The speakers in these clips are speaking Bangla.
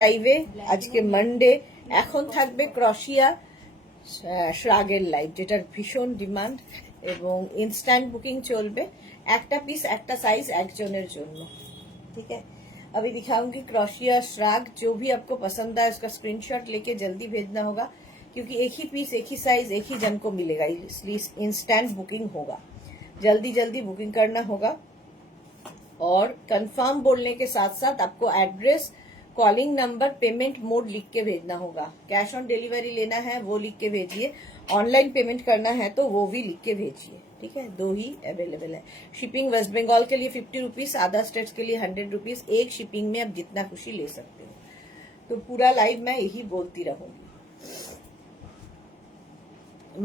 লাইভে আজকে মানডে এখন থাকবে ক্রশিয়া শ্রাগের লাইভ, যেটার ভীষণ ডিমান্ড এবং ইনস্ট্যান্ট বুকিং চলবে। একটা পিস একটা সাইজ একজনের জন্য। ठीक है, अभी दिखाऊंगी क्रोशिया श्राग। जो भी आपको पसंद है उसका स्क्रीनशॉट लेके जल्दी भेजना होगा, क्योंकि एक ही पीस एक ही साइज एक ही जन को मिलेगा, इसलिए इंस्टेंट बुकिंग होगा। जल्दी जल्दी बुकिंग करना होगा और कंफर्म बोलने के साथ साथ आपको address, calling number, payment mode लिख के भेजना होगा। कैश ऑन डिलीवरी लेना है वो लिख के भेजिए, ऑनलाइन पेमेंट करना है तो वो भी लिख के भेजिए। ठीक है, दो ही अवेलेबल है। शिपिंग वेस्ट बंगाल के लिए 50 रुपीज, अदर स्टेट्स के लिए 100 रुपीज। एक शिपिंग में आप जितना खुशी ले सकते हो। तो पूरा लाइव मैं यही बोलती रहूंगी।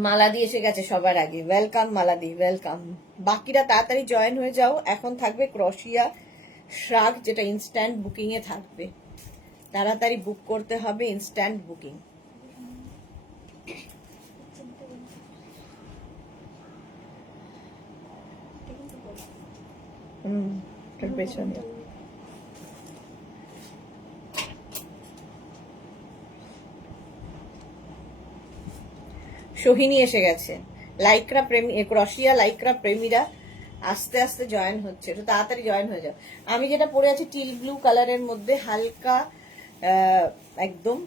মালাদি এসে গেছে সবার আগে, ওয়েলকাম মালাদি, ওয়েলকাম। বাকিরা তাড়াতাড়ি জয়েন হয়ে যাও। এখন থাকবে ক্রশিয়া শ্রাগ, যেটা ইনস্ট্যান্ট বুকিং এ থাকবে। তাড়াতাড়ি বুক করতে হবে, ইনস্ট্যান্ট বুকিং। পেছনে সোহিনী এসে গেছে। লাইক্রা প্রেমী, ক্রশিয়া লাইক্রা প্রেমীরা আস্তে আস্তে জয়েন হচ্ছে, একটু তাড়াতাড়ি জয়েন হয়ে যাও। আমি যেটা পরে আছি টিল ব্লু কালারের মধ্যে, হালকা একদম।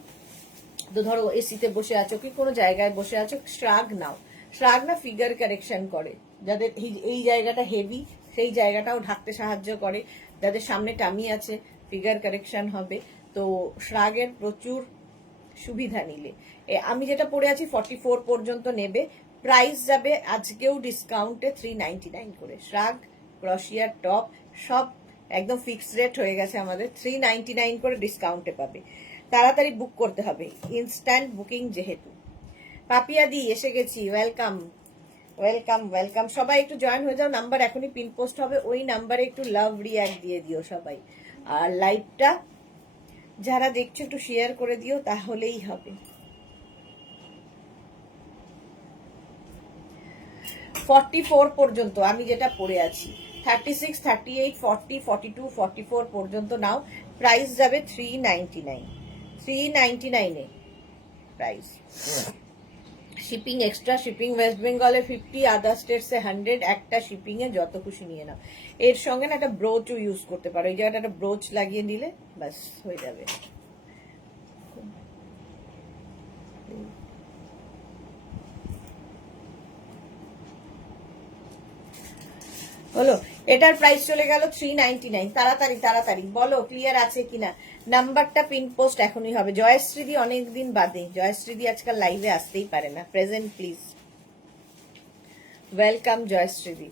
তো ধরো এসিতে বসে আছো কি কোনো জায়গায় বসে আছো, শ্রাগ নাও। শ্রাগ না ফিগার কারেকশন করে, যাদের এই জায়গাটা হেভি সেই জায়গাটাও ঢাকতে সাহায্য করে। যাদের সামনে টামি আছে ফিগার কারেকশন হবে। তো শ্রাগের প্রচুর সুবিধা নিলে। আমি যেটা পরে আছি 44 পর্যন্ত নেবে। প্রাইস যাবে আজকেও ডিসকাউন্টে 399 করে। শ্রাগ, ক্রশিয়ার টপ সব একদম ফিক্সড রেট হয়ে গেছে আমাদের, 399 করে ডিসকাউন্টে পাবে। তাড়াতাড়ি বুক করতে হবে, ইনস্ট্যান্ট বুকিং যেহেতু। পাপিয়া দি এসে গেছি, ওয়েলকাম ওয়েলকাম ওয়েলকাম। সবাই একটু জয়েন হয়ে যাও। নাম্বার এখনই পিন পোস্ট হবে, ওই নাম্বারে একটু লাভ রিঅ্যাক্ট দিয়ে দিও সবাই। আর লাইভটা যারা দেখছো একটু শেয়ার করে দিও, তাহলেই হবে। 44 পর্যন্ত আমি যেটা পরে আছি, 36, 38, 40, 42, 44 পর্যন্ত নাও। প্রাইস যাবে 399, 399 এ price. Shipping extra, shipping west বেঙ্গলে 50, আদার স্টেটসে 100। একটা শিপিং এ যত খুশি নিয়ে নাও। এর সঙ্গে না একটা ব্রোচও ইউজ করতে পারো, এই জায়গাটা একটা ব্রোচ লাগিয়ে নিলে ব্যাস হয়ে যাবে। হলো, এটার প্রাইস চলে গেল 399। তাড়াতাড়ি তাড়াতাড়ি বলো ক্লিয়ার আছে কিনা। নাম্বারটা পিন পোস্ট এখনই হবে। জয়শ্রীদি অনেকদিন বাদে, জয়শ্রীদি আজকাল লাইভে আসতেই পারে না। প্রেজেন্ট প্লিজ, ওয়েলকাম জয়শ্রীদি।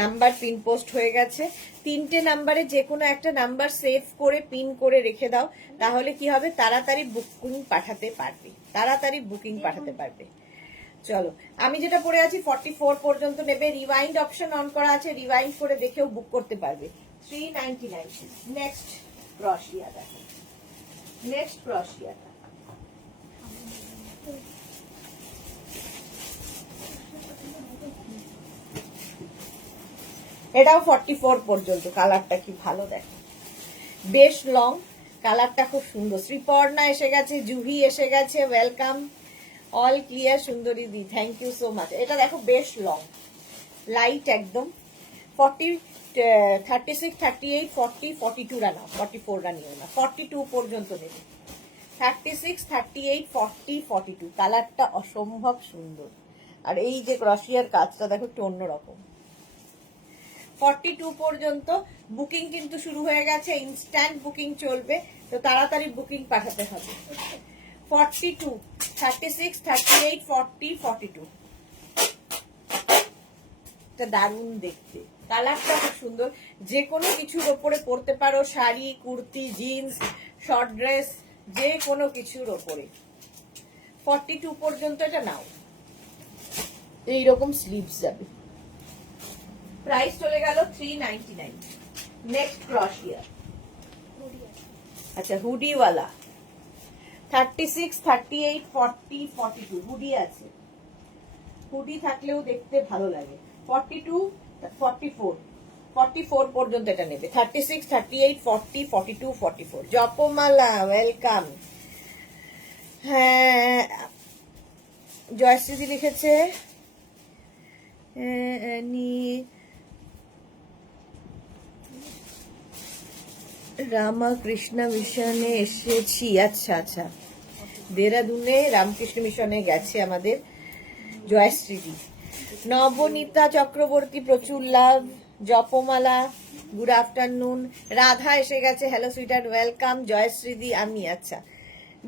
নাম্বার পিন পোস্ট হয়ে গেছে। 3টে নাম্বারে যে কোনো একটা নাম্বার সেভ করে পিন করে রেখে দাও, তাহলে কি হবে তাড়াতাড়ি বুকিং পাঠাতে পারবে, তাড়াতাড়ি বুকিং পাঠাতে পারবে। চলো, আমি যেটা পরে আছি 44 পর্যন্ত নেবে। রিওয়াইন্ড অপশন অন করা আছে, রিওয়াইন্ড করে দেখেও বুক করতে পারবে। 399। নেক্সট ক্রশিয়া দেখো, নেক্সট ক্রশিয়া এটাও 44 পর্যন্ত। কালারটা কি ভালো দেখো, বেশ লং, কালারটা খুব সুন্দর। শ্রীপর্ণা এসে গেছে, জুহি এসে গেছে, ওয়েলকাম। অল ক্লিয়ার সুন্দরী দি, থ্যাংক ইউ সো মাচ। এটা দেখো বেশ লং, লাইট একদম। 40, 36, 38, 40, 42 রা নাও, 44 রা নিও না, 42 পর্যন্ত নেবে। 36, 38, 40, 42। কালারটা অসম্ভব সুন্দর। আর এই যে ক্রশিয়ার কাজটা দেখো একটু অন্যরকম। 42 পর্যন্ত বুকিং কিন্তু শুরু হয়ে গেছে, ইনস্ট্যান্ট বুকিং চলবে। তো তাড়াতাড়ি বুকিং পাঠাতে হবে। 42, 36, 38, 40, 42। এটা দারুণ দেখতে, কালারটা খুব সুন্দর। যে কোনো কিছুর ওপরে পরতে পারো, sari, kurti, jeans, short dress, যে কোনো কিছুর ওপরে। 42 পর্যন্ত এটা নাও। এইরকম স্লিভস যাবে। প্রাইস চলে গেল 399। নেক্সট ক্রশিয়া, আচ্ছা হুডিওয়ালা 36, 38, 40, 42 হুডি আছে। হুডি থাকলেও দেখতে ভালো লাগে। 42, 44 44 পর্যন্ত এটা নেবে। 36, 38, 40, 42, 44। জপমালা ওয়েলকাম। হ্যাঁ, জয়শ্রীদি লিখেছে রামকৃষ্ণ মিশনে এসেছি। আচ্ছা আচ্ছা, দেরাদুনে রামকৃষ্ণ মিশনে গেছে আমাদের জয়শ্রীদি। নবনীতা চক্রবর্তী প্রচুর লাভ। জপমালা গুড আফটারনুন। রাধা এসে গেছে, হ্যালো সুইটার ওয়েলকাম। জয়শ্রীদি আমি, আচ্ছা।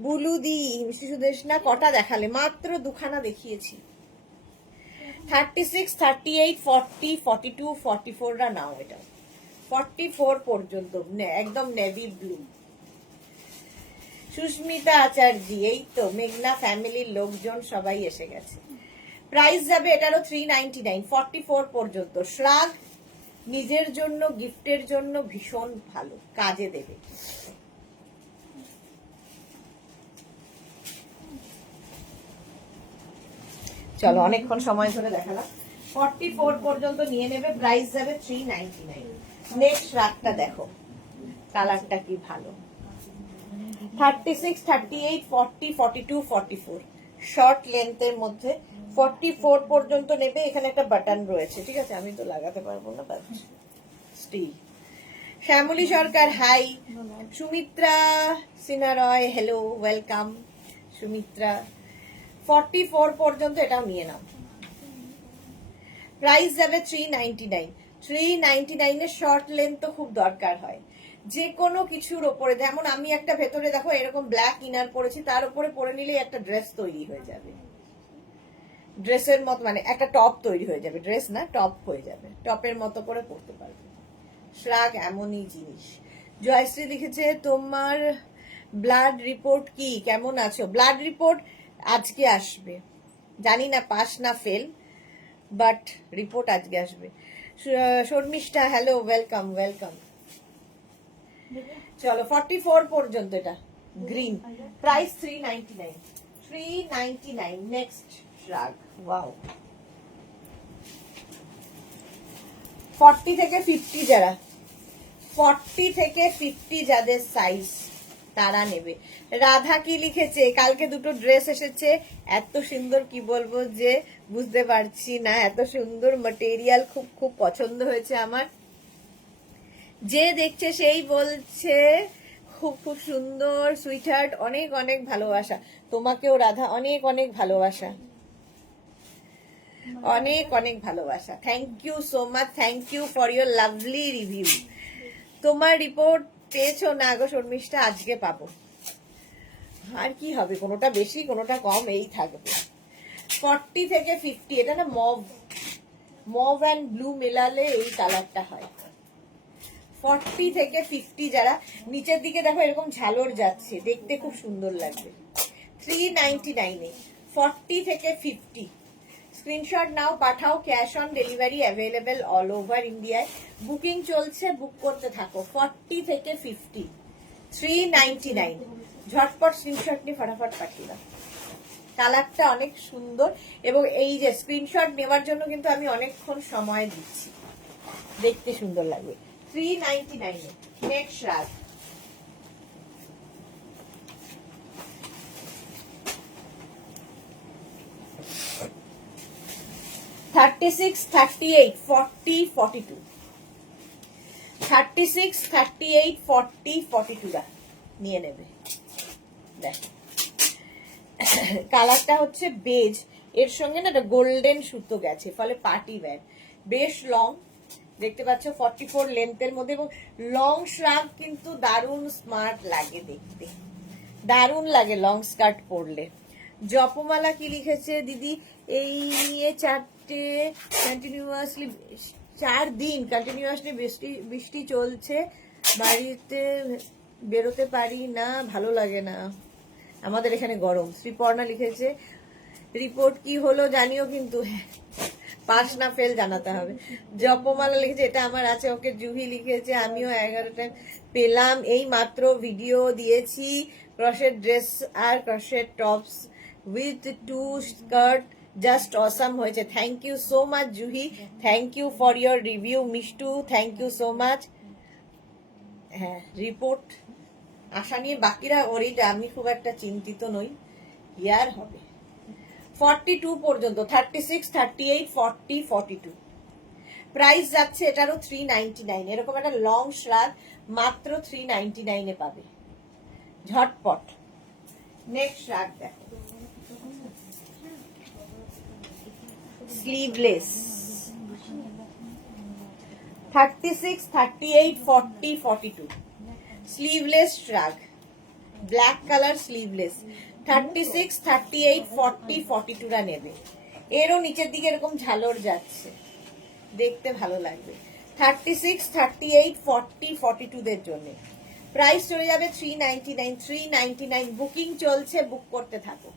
বুলুদি মিষ্টি সুদেশ না, কটা দেখালে? মাত্র দুখানা দেখিয়েছি। 36, 38, 40, 42, 44 রা নাও। এটা 44 পর্যন্ত একদম নেভি ব্লু। সুস্মিতা আচার্য, এই তো মেঘনা ফ্যামিলির লোকজন সবাই এসে গেছে। প্রাইস যাবে এটারও 399, 44 পর্যন্ত। শ্রাগ নিজের জন্য, গিফটের জন্য ভীষণ ভালো, কাজে দেবে। চলো, অনেকক্ষণ সময় ধরে দেখালাম। 44 পর্যন্ত নিয়ে নেবে, প্রাইস যাবে 399। নেক্সট রাগটা দেখো, কালারটা কি ভালো। 36, 38, 40, 42, 44 শর্ট লেন্থের মধ্যে 44 পর্যন্ত নেবে। এখানে একটা বাটন রয়েছে, ঠিক আছে, আমি তো লাগাতে পারবো না, but still. Shyamali Sarkar hi. Sumitra Sinha Roy hello welcome. Sumitra 44 পর্যন্ত এটাও নিয়ে নাও। প্রাইস যাবে 399। 399 এর শর্ট লেন্থ তো খুব দরকার হয় যে কোনো কিছুর ওপরে। যেমন আমি একটা ভেতরে দেখো এরকম ব্ল্যাক ইনার পরেছি, তার উপরে পরে নিলে একটা ড্রেস তৈরি হয়ে যাবে। ড্রেসের মতো, মানে একটা টপ তৈরি হয়ে যাবে, ড্রেস না টপ হয়ে যাবে, টপের মতো করে পরতে পারবে। শ্রাগ এমনই জিনিস। জয়শ্রী লিখেছে তোমার ব্লাড রিপোর্ট কি, কেমন আছো? ব্লাড রিপোর্ট আজকে আসবে, জানি না পাস না ফেল, বাট রিপোর্ট আজকে আসবে। Sharmistha hello welcome welcome. চলো 44 পর্যন্ত এটা green, price 399। 399। Next shrug, wow. 40 থেকে 50 যারা, 40 থেকে 50 যাদের সাইজ তারা নেবে। রাধা কি লিখেছে? কালকে দুটো ড্রেস এসেছে, এত সুন্দর কি বলবো যে বুঝতে পারছি না, এত সুন্দর ম্যাটেরিয়াল, খুব খুব পছন্দ হয়েছে আমার। যে দেখছে সেই বলছে খুব খুব সুন্দর। সুইটহার্ট অনেক অনেক ভালোবাসা তোমাকেও রাধা, অনেক অনেক ভালোবাসা, অনেক অনেক ভালোবাসা। Thank you so much, thank you for your lovely review. তোমার রিপোর্ট পেয়েছো না গো শর্মিষ্ঠা? আজকে পাবো। আর কি হবে, কোনোটা বেশি কোনোটা কম এই থাকবে। 40 থেকে 50, এটা না মভ, মভ অ্যান্ড ব্লু মেলালে এই কালারটা হয়। 40 থেকে 50 যারা, নিচের দিকে দেখো এরকম ঝালর যাচ্ছে, দেখতে খুব সুন্দর লাগবে। 399 এ 40 থেকে 50। স্ক্রিনশট নাও, পাঠাও। Cash on delivery available all over ইন্ডিয়ায়। বুকিং চলছে, বুক করতে থাকো। 40 থেকে 50, 399। ঝটপট স্ক্রিনশট নিয়ে ফটাফট পাঠিয়ে দাও। কালারটা অনেক সুন্দর, এবং এই যে স্ক্রিনশট নেওয়ার জন্য কিন্তু আমি অনেকক্ষণ সময় দিচ্ছি, দেখতে সুন্দর লাগবে। 399 এ নেক্সট রাগ। $36, $38, $40, $42। 36, 38, $40, $42 নিয়ে নেবে। দেখ কালারটা হচ্ছে বেজ, এর সঙ্গে না গোল্ডেন সুতো গেছে, ফলে পার্টি ওয়্যার, বেশ লং, দেখতে পাচ্ছ 44 লেন্থের মধ্যে, এবং লং শ্রাগ কিন্তু দারুণ স্মার্ট লাগে দেখতে, দারুণ লাগে লং স্কার্ট পরলে। জপমালা কি লিখেছে দিদি? এই নিয়ে 4 দিন কন্টিনিউয়াসলি বৃষ্টি চলছে, বাড়িতে বেরোতে পারি না, ভালো লাগে না, আমাদের এখানে গরম। শ্রীপর্ণা লিখেছে রিপোর্ট কি হলো জানিও, কিন্তু পাস না ফেল জানাতে হবে। জপমালা লিখেছে এটা আমার আছে, ওকে। জুহি লিখেছে আমিও 11টা পেলাম, এই মাত্র ভিডিও দিয়েছি। ক্রশের ড্রেস আর ক্রশের tops with 2 skirt just awesome হয়েছে। Thank you so much Juhi, thank you for your review. Mishtu thank you so much. হ্যাঁ, রিপোর্ট আশা নিয়ে বাকিরা ওরিটা, আমি খুব একটা চিন্তিত নই, ইয়ার হবে। 42 পর্যন্ত, 36, 38, 40, 42 প্রাইস যাচ্ছে এটারও 399। এরকম একটা লং শ্রাগ মাত্র 399 এ পাবে, ঝটপট। নেক্সট শ্রাগ দেখো, sleeveless, 36, 38, 40, 42 sleeveless শ্রাগ, black colour sleeveless, 36, 38, 40, 42 রা নেবে। এরও নিচের দিকে এরকম ঝালর যাচ্ছে, দেখতে ভালো লাগবে। 36, 38, 40, 42 দের জন্য প্রাইস চলে যাবে 399, 399। বুকিং চলছে, বুক করতে থাকো।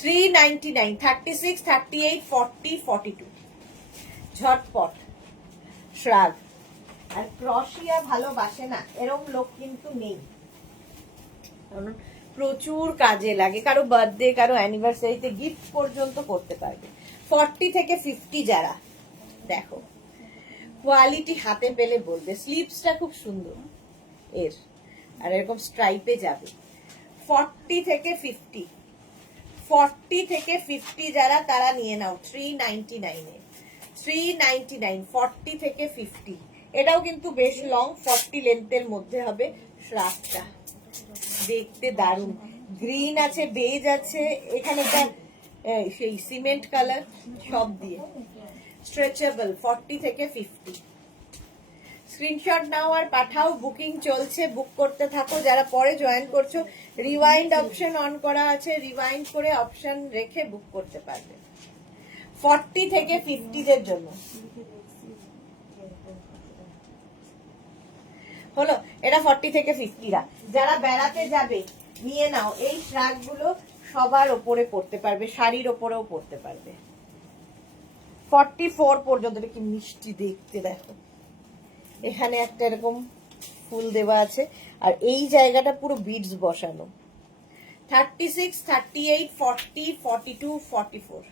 $399, 36, 38, 40, 42 ঝটপট শ্রাগ। আর ক্রশিয়া ভালোবাসে না এরকম লোক কিন্তু নেই, কারণ প্রচুর কাজে লাগে, কারো বার্থডে, কারো অ্যানিভার্সারিতে গিফট পর্যন্ত করতে পারবে। 40 থেকে 50 যারা, দেখো কোয়ালিটি হাতে পেলে বলবে। স্লিভসটা খুব সুন্দর এর, আর এরকম স্ট্রাইপে যাবে। 40 থেকে 50, 40 থেকে 50 যারা, তারা নিয়ে নাও 399 এ। 399, 40 থেকে 50। এটাও কিন্তু বেশ লং, 40 লেন্থের মধ্যে হবে শ্রাগটা, দেখতে দারুণ। গ্রিন আছে, বেজ আছে, এখানে সেই সিমেন্ট কালার সব দিয়ে স্ট্রেচেবল। 40 থেকে 50 স্ক্রিনশট নাও আর পাঠাও, বুকিং চলছে, বুক করতে থাকো। যারা পরে জয়েন করছো, রিওয়াইন্ড অপশন অন করা আছে, রিওয়াইন্ড করে অপশন রেখে বুক করতে পারবে। 40 থেকে 50 দের জন্য হলো এটা। 40 থেকে 50 রা যারা বেড়াতে যাবে নিয়ে নাও। এই শ্রাগ গুলো সবার ওপরে পড়তে পারবে, শাড়ির ওপরেও পড়তে পারবে। 44 পর্যন্ত। কি মিষ্টি দেখতে, দেখো এখানে একটা এরকম ফুল দেওয়া আছে, আর এই জায়গাটা পুরো বিডস বসানো। 36, 38, 40, 42, 44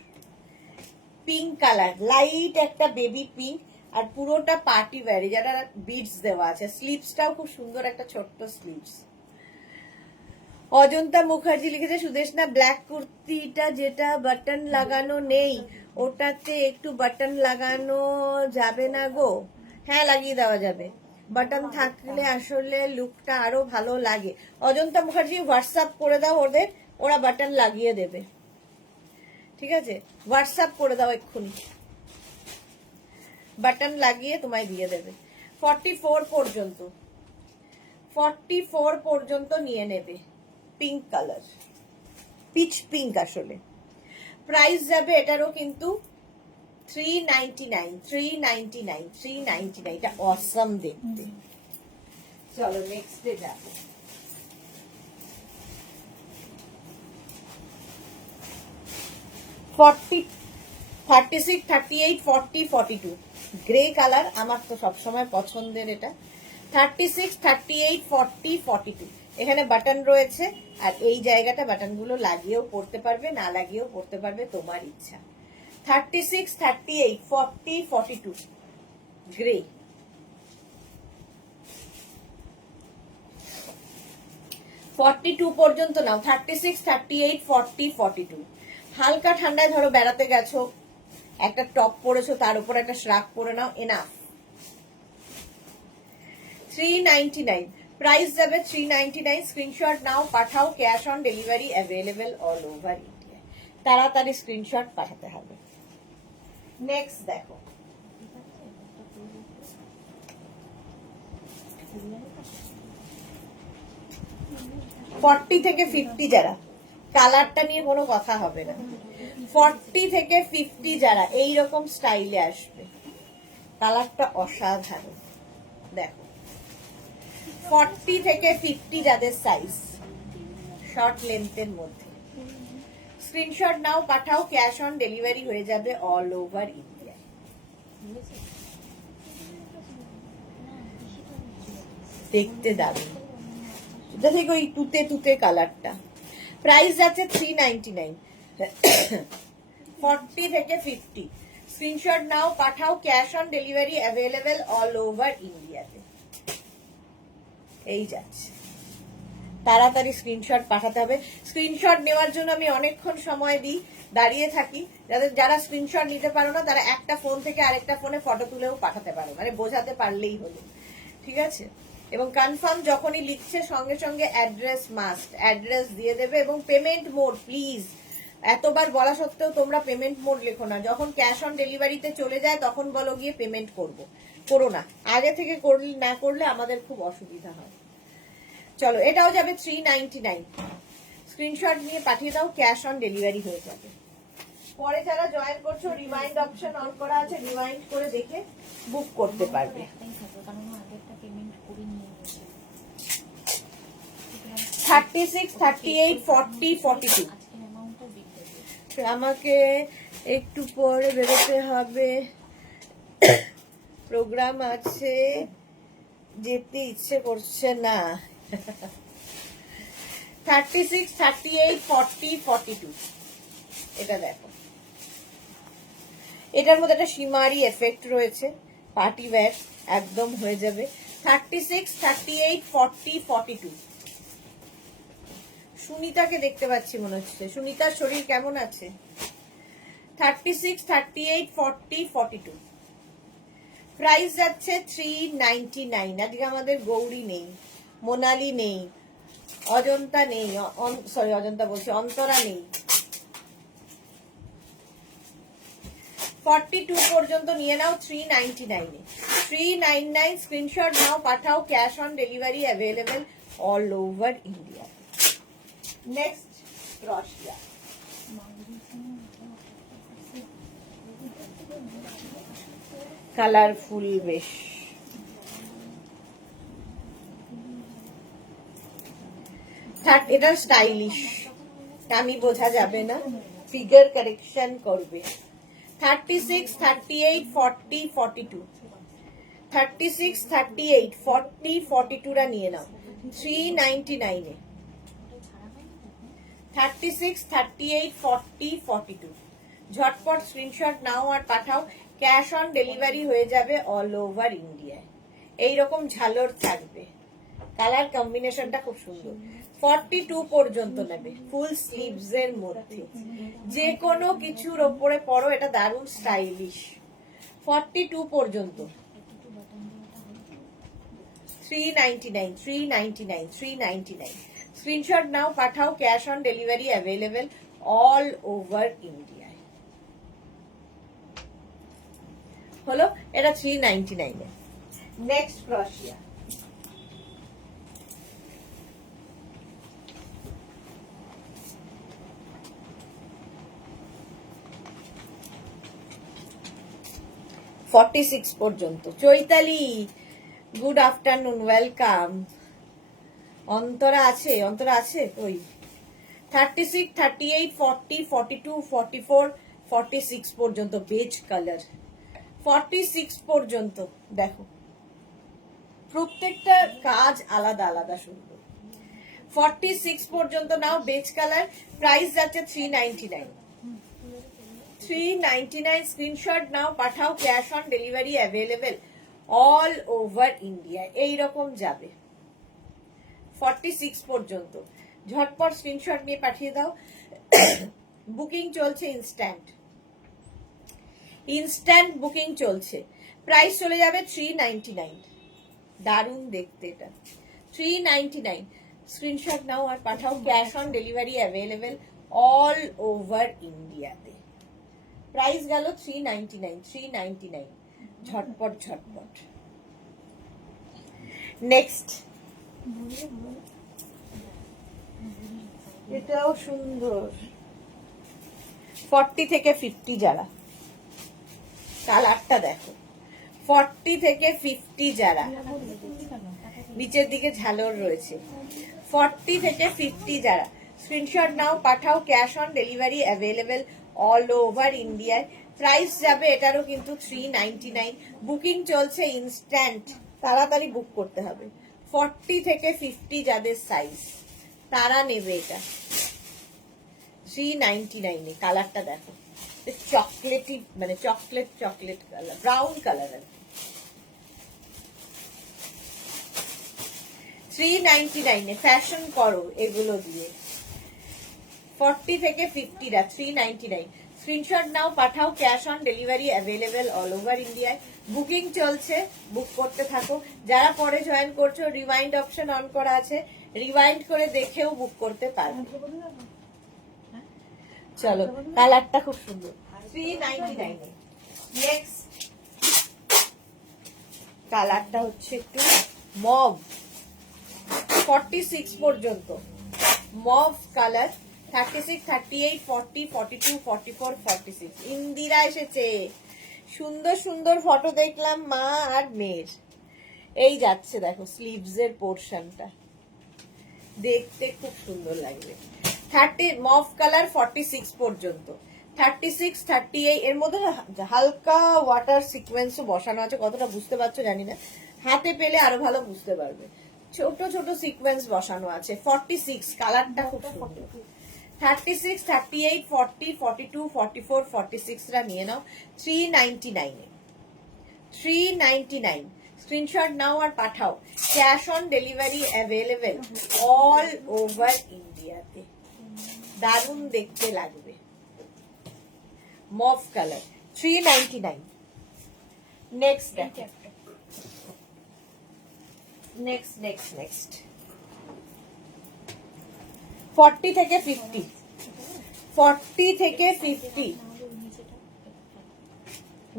পিঙ্ক কালার, লাইট একটা বেবি পিঙ্ক, আর পুরোটা পার্টি ওয়্যারে যারা বিডস দেওয়া আছে। স্লিভসটাও খুব সুন্দর, একটা ছোট্ট স্লিভস। অজন্তা মুখার্জি লিখেছে, সুদেশনা ব্ল্যাক কুর্তিটা যেটা বাটন লাগানো নেই, ওটাতে একটু বাটন লাগানো যাবে না গো? হ্যাঁ, লাগিয়ে দেওয়া যাবে, বাটন থাকলে আসলে লুকটা আরো ভালো লাগে। অজন্তা মুখার্জি হোয়াটসঅ্যাপ করে দাও ওদের, ওরা বাটন লাগিয়ে দেবে, ঠিক আছে? হোয়াটসঅ্যাপ করে দাও এক্ষুনি, বাটন লাগিয়ে তোমায় দিয়ে দেবে। 44 পর্যন্ত, 44 পর্যন্ত নিয়ে নেবে। পিঙ্ক কালার, পিচ পিঙ্ক আসলে। প্রাইস যাবে এটারও কিন্তু 399, 399, 399। এটা অসাম দেখতে। চলো নেক্সট ডে যাবো। ফর্টি, 36, 38, 40, 42 গ্রে কালার আমার তো সবসময় পছন্দের এটা। 36, 38, 40, 42 এখানে বাটন রয়েছে, আর এই জায়গাটা বাটনগুলো লাগিয়েও পড়তে পারবে, না লাগিয়েও পড়তে পারবে, তোমার ইচ্ছা। 36, 38, 40, 42 গ্রে। পর্যন্ত নাও। 36, 38, 40, 42 হালকা ঠান্ডায় ধরো বেড়াতে গেছো, একটা টপ পরেছো, তার উপর একটা শ্রাগ পরে নাও, এনাফ। 399 প্রাইস যাবে 399। স্ক্রিনশট নাও, পাঠাও, cash on delivery available all over India. তাড়াতাড়ি স্ক্রিনশট পাঠাতে হবে। নেক্সট দেখো, ফর্টি থেকে 50 যারা, কালারটা নিয়ে কোনো কথা হবে না। 40 থেকে 50 যারা এইরকম স্টাইলে আসবে, কালারটা অসাধারণ। দেখো 40 থেকে 50 যাদের সাইজ, শর্ট লেন্থের মধ্যে, স্ক্রিনশট নাও, পাঠাও, ক্যাশ অন ডেলিভারি হয়ে যাবে অল ওভার ইন্ডিয়া। দেখতে দারুণ, এটা থেকে ওই তুতে তুতে কালারটা। প্রাইস যাচ্ছে 399, 40 থেকে 50। স্ক্রিনশট নাও, পাঠাও, cash on delivery available all over ইন্ডিয়াতে। এই যাচ্ছে, তাড়াতাড়ি স্ক্রিনশট পাঠাতে হবে। স্ক্রিনশট নেওয়ার জন্য আমি অনেকক্ষণ সময় দিই, দাঁড়িয়ে থাকি। যারা স্ক্রিনশট নিতে পারো না তারা একটা ফোন থেকে আরেকটা ফোনে ফটো তুলেও পাঠাতে পারো, মানে বোঝাতে পারলেই হলো, ঠিক আছে? এবং কনফার্ম যখনই লিখছে সঙ্গে সঙ্গে অ্যাড্রেস মাস্ট, অ্যাড্রেস দিয়ে দেবে। এবং পেমেন্ট মোড প্লিজ, এতবার বলা সত্ত্বেও তোমরা পেমেন্ট মোড লেখো না। যখন ক্যাশ অন ডেলিভারিতে চলে যায় তখন বলো গিয়ে পেমেন্ট করো না। আগে থেকে না করলে আমাদের খুব অসুবিধা হয়। চলো, এটাও যাবে 399। স্ক্রিনশট নিয়ে পাঠিয়ে দাও, ক্যাশ অন ডেলিভারি হয়ে যাবে। পরে যারা জয়েন করছো রিমাইন্ড অপশন অন করা আছে, রিমাইন্ড করে দেখে বুক করতে পারবে। 36, 38, 40, 42। আমাকে একটু পরে বেরোতে হবে, প্রোগ্রাম আছে, যেতে ইচ্ছে করছে না। 36, 38, 40, 42। এটা দেখো, এটার মধ্যে একটা শিমারি এফেক্ট রয়েছে, পার্টি ওয়্যার একদম হয়ে যাবে। 36, 38, 40, 42। সুনিতাকে দেখতে পাচ্ছি মনে হচ্ছে। সুনিতার শরীর কেমন আছে? 36, 38, 40, 42। প্রাইস যাচ্ছে 399। আজকে আমাদের গৌরী নেই, মোনালি নেই, অজন্তা নেই, সরি অজন্তা বলছি, অন্তরা নেই। 42 পর্যন্ত নিয়ে নাও 399 এ। 399 স্ক্রিনশট নাও, পাঠাও, cash on delivery available all over India. Next ক্রশিয়া। কালারফুল বেশ, এটা স্টাইলিশ, আমি বোঝা যাবে না, ফিগার কারেকশন করবে। 36, 38, 40, 42। 36, 38, 40, 42 রা নিয়ে নাও 399 এ। 36, 38, 40, 42। ঝটপট স্ক্রিনশট নাও আর পাঠাও, ক্যাশ অন ডেলিভারি হয়ে যাবে অল ওভার ইন্ডিয়ায়। এইরকম ঝালর থাকবে, কালার কম্বিনেশনটা খুব সুন্দর। 42 পর্যন্ত নেবে, ফুল স্লিভস এর মধ্যে যে কোনো কিছুর ওপরে পরো, এটা দারুণ স্টাইলিশ। 42 পর্যন্ত 399, 399, 399। স্ক্রিনশট নাও, পাঠাও, cash on delivery available all over ইন্ডিয়ায়। হলো, এটা 399 এ। নেক্সট ক্রশিয়া। $46 পর্যন্ত। Chaitali, good afternoon, welcome. Antara আছে, অন্তরা আছে ওই। 36, 38, 40, 42, 44, 46 পর্যন্ত বেজ কালার। 46 পর্যন্ত দেখো, প্রত্যেকটা কাজ আলাদা আলাদা সুন্দর। 46 পর্যন্ত নাও, বেজ কালার। প্রাইস যাচ্ছে 399। 399 স্ক্রিনশট নাও, পাঠাও, cash on delivery available all over India. এইরকম যাবে 46 পর্যন্ত। ঝটপট স্ক্রিনশট নিয়ে পাঠিয়ে দাও। বুকিং চলছে, ইনস্ট্যান্ট বুকিং চলছে। প্রাইস চলে যাবে 399। দারুণ দেখতে এটা। 399 স্ক্রিনশট নাও আর পাঠাও, cash on delivery available all over ইন্ডিয়াতে। প্রাইস গেল 399, 399। ঝটপট ঝটপট। নেক্সট, এটাও সুন্দর। 40 থেকে 50 যারা, কালারটা দেখো। 40 থেকে 50 যারা, নিচের দিকে ঝালর রয়েছে। 40 থেকে 50 যারা, স্ক্রিনশট নাও, পাঠাও, cash on delivery available all over ইন্ডিয়ায়। প্রাইস যাবে এটারও কিন্তু 399। বুকিং চলছে ইনস্ট্যান্ট, তাড়াতাড়ি বুক করতে হবে। 40 থেকে 50 যাদের সাইজ তারা নেবে এটা 399 এ। কালারটা দেখো, চকলেটি মানে চকলেট কালার, ব্রাউন কালার আর কি। 399 এ ফ্যাশন করো এগুলো দিয়ে। 40 থেকে 50 রা 399। স্ক্রিনশট নাও, পাঠাও, cash on delivery available all over ইন্ডিয়ায়। বুকিং চলছে, বুক করতে থাকো। যারা পরে জয়েন করছো, রিওয়াইন্ড অপশন অন করা আছে, রিওয়াইন্ড করে দেখেও বুক করতে পারবে। চলো, কালারটা খুব সুন্দর। 399 এ। নেক্সট কালারটা হচ্ছে একটু মভ, 46 পর্যন্ত মভ কালার। 36, 38, 40, 42, 44, 46। ইন্দিরা এসেছে, সুন্দর সুন্দর ফটো দেখলাম মা আর মেয়ের। এই যাচ্ছে দেখো স্লিভস এর পোর্শনটা, দেখতে খুব সুন্দর লাগবে। 30 মভ কালার 46 পর্যন্ত। 36, 38 এর মধ্যে হালকা ওয়াটার সিকোয়েন্সও বসানো আছে, কতটা বুঝতে পারছো জানি না, হাতে পেলে আরো ভালো বুঝতে পারবে। ছোট ছোট সিকোয়েন্স বসানো আছে। 46 কালারটা খুব সুন্দর। 36, 38, 40, 42, 44, 46 রা নিয়ে নাও 399 এ। 399 স্ক্রিনশট নাও আর পাঠাও। Cash on delivery available all over ইন্ডিয়াতে। দারুণ দেখতে লাগবে। Mauve colour 399। নেক্সট নেক্সট 40 থেকে 50। 40 থেকে 50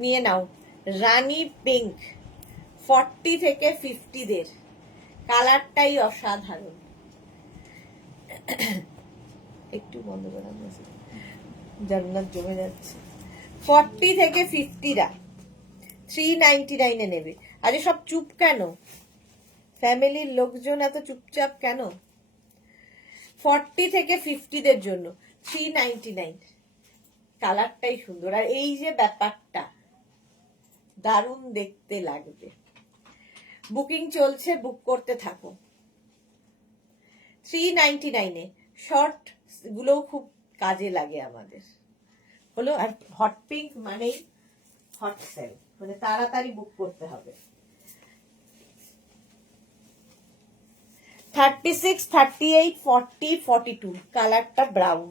নিয়ে নাও। রানী পিঙ্ক 40 থেকে 50 দের, কালারটাই অসাধারণ। একটু বন্ধ করা, জান্নাত জমে যাচ্ছে। 40 থেকে 50 রা 399 এ নেবে। আরে সব চুপ কেন? ফ্যামিলির লোকজন এত চুপচাপ কেন? 40 থেকে 50 দের জন্য 399। কালারটাই সুন্দর, আর এই যে ব্যাপারটা দারুণ দেখতে লাগবে। বুকিং চলছে, বুক করতে থাকো। 399 এ শর্ট গুলো খুব কাজে লাগে আমাদের হলো। আর হট পিঙ্ক মানেই হট সেল, মানে তাড়াতাড়ি বুক করতে হবে। 36, 38, 40, 42 কালারটা ব্রাউন,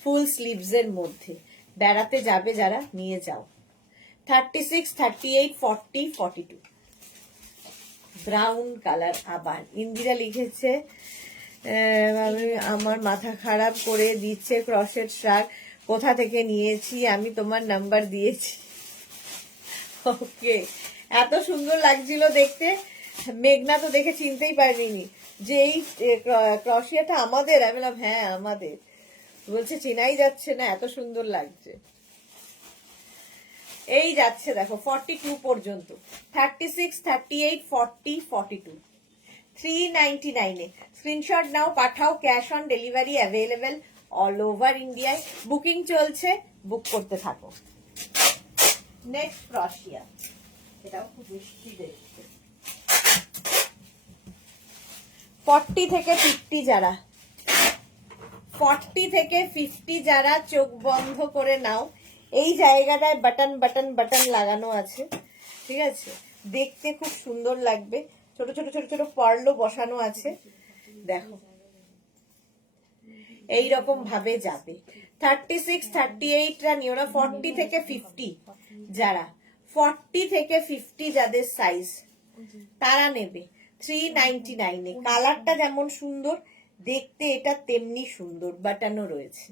ফুল স্লিভস এর মধ্যে। বেড়াতে যাবে যারা, নিয়ে যাও। 36, 38, 40, 42 ব্রাউন কালার। আবার ইন্দিরা লিখেছে আমার মাথা খারাপ করে দিচ্ছে ক্রসের শার্ট, কোথা থেকে নিয়েছি, আমি তোমার নাম্বার দিয়েছি। ওকে, এত সুন্দর লাগছিল দেখতে। মেঘনা তো দেখে চিনতেই পারিনি যে এই ক্রসিয়াটা আমাদের। আমি বললাম হ্যাঁ আমাদের, বলছে চেনাই যাচ্ছে না, এত সুন্দর লাগছে। এই যাচ্ছে দেখো 42 পর্যন্ত। 36, 38, 40, 42 399 এ। স্ক্রিনশট নাও, পাঠাও, cash on delivery available all over ইন্ডিয়ায়। বুকিং চলছে, বুক করতে থাকো। নেক্সট ক্রসিয়া, এটাও খুব মিষ্টি দেখতে। 40 থেকে 50 যারা, 40 থেকে 50 যারা চোখ বন্ধ করে নাও। এই জায়গাটায় বাটন বাটন বাটন লাগানো আছে, ঠিক আছে, দেখতে খুব সুন্দর লাগবে। ছোট ছোট ছোট ছোট পার্লও বসানো আছে, দেখো এই রকম ভাবে যাবে। 36, 38 রা নিও না। 40 থেকে 50 যারা, 40 থেকে 50 যাদের সাইজ তারা নেবে 399 এ। কালারটা যেমন সুন্দর দেখতে, এটা তেমনি সুন্দর, বাটনও রয়েছে।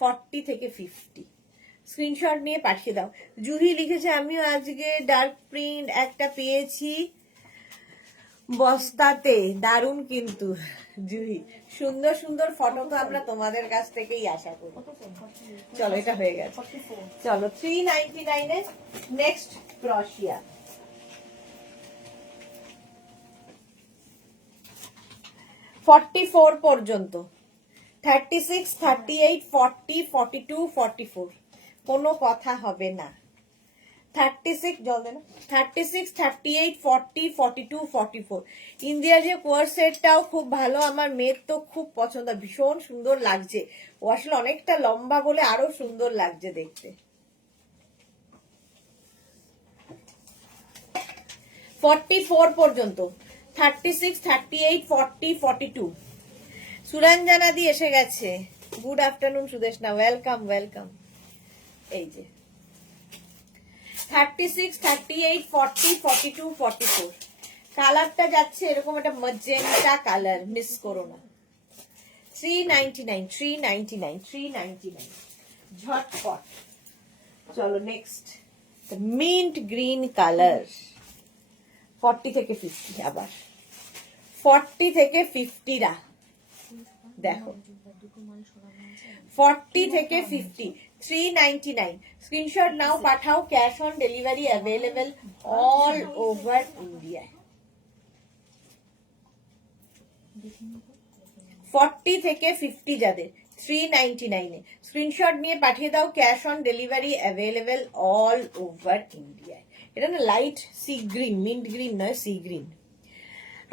40 থেকে 50 স্ক্রিনশট নিয়ে পাঠিয়ে দাও। জুহি লিখেছে আমিও আজকে ডার্ক প্রিন্ট একটা পেয়েছি বস্তাতে, দারুন কিন্তু। জুহি, সুন্দর সুন্দর ফটো তো আমরা তোমাদের কাছ থেকেই আশা করি। চলো, এটা হয়ে গেছে। চলো 399 এ নেক্সট ক্রসিয়া। 44 পর্যন্ত। 36, 38, 40, 42, 44 কোনো কথা হবে না। 36 জল দেনা 36, 38, 40, 42, 44 ইন্ডিয়ার যে কোয়ার সেটটাও খুব ভালো, আমার মেয়ের তো খুব পছন্দ, ভীষণ সুন্দর লাগছে। ও আসলে অনেকটা লম্বা বলে আরো সুন্দর লাগছে দেখতে। 44 পর্যন্ত, 36, 38, 40, 42 সুরঞ্জনা দি এসে গেছে। Good afternoon Sudeshna, welcome welcome. এই যে 36, 38, 40, 42, 44 কালারটা যাচ্ছে এরকম একটা ম্যাজেন্টা কালার, মিস করো না। 399, 399, 399 ঝটপট। চলো নেক্সট, মিন্ট গ্রিন কালার। 40 থেকে 50, আবার 40 থেকে 50 রা দেখো, 40 থেকে 50, 399 স্ক্রিনশট নাও পাঠাও, cash on delivery available all over India. 40 থেকে 50 যাদের 399 এ স্ক্রিনশট নিয়ে পাঠিয়ে দাও, cash on delivery available all over India. এটা না light sea green, mint green নয়, সি গ্রিন।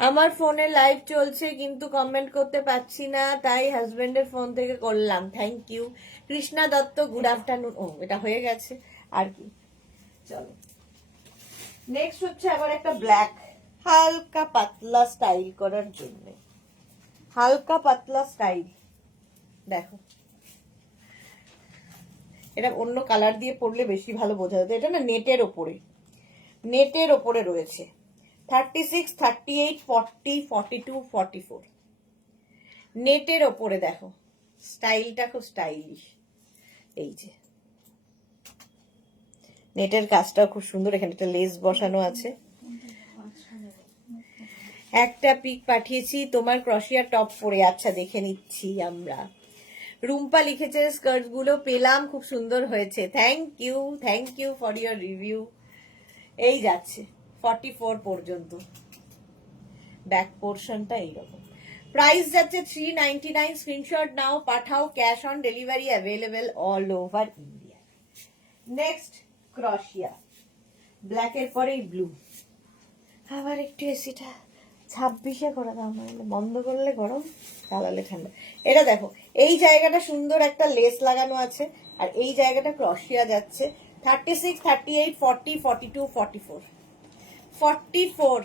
আমার ফোনে লাইভ চলছে কিন্তু কমেন্ট করতে পারছি না, তাই হাজবেন্ডের ফোন থেকে করলাম। Thank you Krishna Dutta, good afternoon. ও এটা হয়ে গেছে আর কি। চলো নেক্সট হচ্ছে আবার একটা ব্ল্যাক, হালকা পাতলা স্টাইল করার জন্য, হালকা পাতলা স্টাইল। দেখো এটা অন্য কালার দিয়ে পরলে বেশি ভালো বোঝা যেত। এটা না নেটের ওপরে, নেটের ওপরে রয়েছে। 36, 38, 40, 42, 44 নেটের ওপরে। দেখো স্টাইলটা খুব স্টাইলিশ। এই যে নেটের কাজটাও খুব সুন্দর, এখানে একটা লেস বসানো আছে। একটা পিক পাঠিয়েছি তোমার ক্রশিয়া টপ পরে, আচ্ছা দেখে নিচ্ছি আমরা। রুম্পা লিখেছে স্কার্ট গুলো পেলাম, খুব সুন্দর হয়েছে, thank you for your review. এই যাচ্ছে 44 পর্যন্ত, ব্যাক পোর্শনটা এইরকম। প্রাইস যাচ্ছে 399, স্ক্রিনশট নাও পাঠাও, cash on delivery available all over India. Next ক্রশিয়া, ব্ল্যাকের পরেই ব্লু। আবার একটু এসিটা 26-এ করে দাও, মানে বন্ধ করলে গরম, চালালে ঠান্ডা। এটা দেখো এই জায়গাটা সুন্দর একটা লেস লাগানো আছে, আর এই জায়গাটা ক্রশিয়া যাচ্ছে। 36, 38, 40, 42, 44 44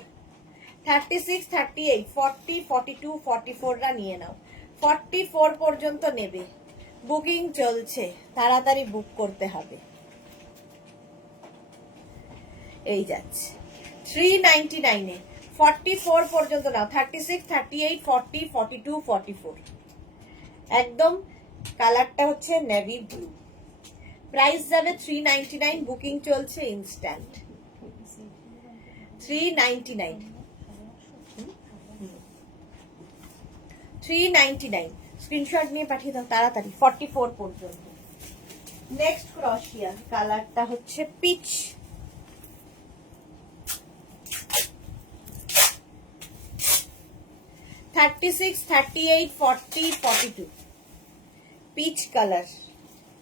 36, 38, 40, 42, 44 রা নিয়ে নাও। 44 পর্যন্ত নেবে, বুকিং চলছে, তাড়াতাড়ি বুক করতে হবে। এই যাচ্ছে 399 এ 44 পর্যন্ত নাও। 36, 38, 40, 42, 44 একদম কালারটা হচ্ছে নেভি ব্লু। প্রাইস যাবে 399, বুকিং চলছে ইনস্ট্যান্ট। 399 399 স্ক্রিনশট নিয়ে পাঠিয়ে দাও তাড়াতাড়ি, 44 পর্যন্ত। নেক্সট ক্রশিয়া, কালারটা হচ্ছে পিচ। $36, 38, 40, 42 পিচ কালার,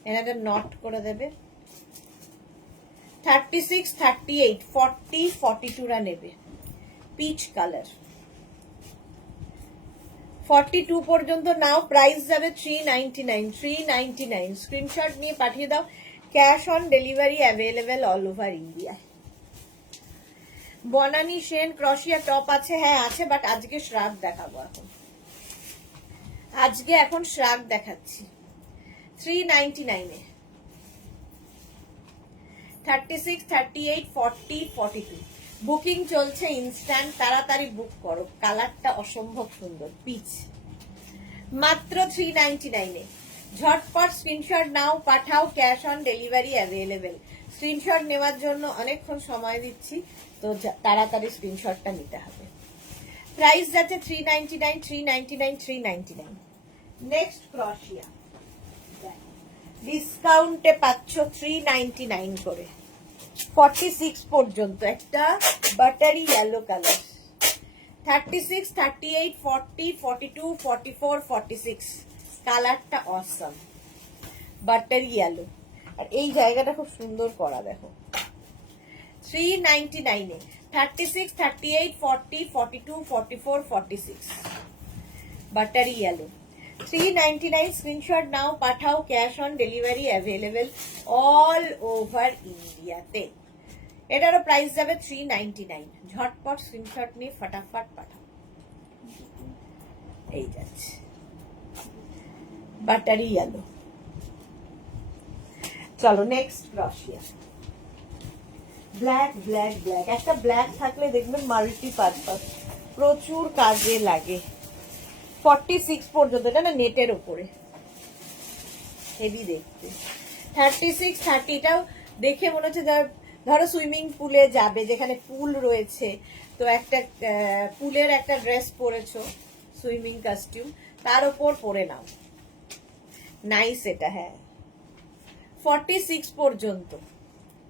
এনাটা নট করে দেবে। 36, 38, 40, 42 রা নেবে, পিচ কালার। 42 পর্যন্ত নাও, প্রাইস যাবে 399, 399 স্ক্রিনশট নিয়ে পাঠিয়ে দাও, cash on delivery available all over India. Banani Sen ক্রশিয়া টপ আছে, হ্যাঁ আছে, বাট আজকে শ্রাগ দেখাবো। এখন শ্রাগ দেখাচ্ছি 399 এ। 36, 38, 40, 42 বুকিং চলছে ইনস্ট্যান্ট, তাড়াতাড়ি বুক করো। কালারটা অসম্ভব সুন্দর, পিচ, মাত্র 399 এ। ঝটপট স্ক্রিনশট নাও পাঠাও, cash on delivery available. Screenshot নেওয়ার জন্য অনেকক্ষণ সময় দিচ্ছি, তো তাড়াতাড়ি স্ক্রিনশটটা নিতে হবে। প্রাইস যাচ্ছে 399, 399, 399। নেক্সট ক্রশিয়া, ডিসকাউন্টে পাচ্ছ 399 করে। 46 পর্যন্ত একটা বাটারি ইয়েলো কালার। 36, 38, 40, 42, 44, 46 কালারটা অসম, বাটারি ইয়েলো। আর এই জায়গাটা খুব সুন্দর করা, দেখো 399 এ 36, 38, 40, 42, 44, 46 বাটারি ইয়েলো 399 স্ক্রিনশট নাও পাঠাও cash on delivery available all over ইন্ডিয়াতে এটারও প্রাইস যাবে 399 ঝটপট স্ক্রিনশট নিয়ে ফটাফট পাঠাও এই যাচ্ছে বাটারি ইয়েলো চলো নেক্সট ক্রশিয়া ব্ল্যাক ব্ল্যাক ব্ল্যাক একটা ব্ল্যাক থাকলে দেখবেন মাল্টি পারপাস প্রচুর কাজে লাগে 46 পর্যন্ত এটা না নেটের উপরে হেভি দেখতে 36 30টাও দেখে মনে হচ্ছে ধরো সুইমিং পুলে যাবে যেখানে পুল রয়েছে তো একটা পুলের একটা ড্রেস পরেছো সুইমিং কস্টিউম তার উপর পরে নাও নাইস এটা হ্যাঁ 46 পর্যন্ত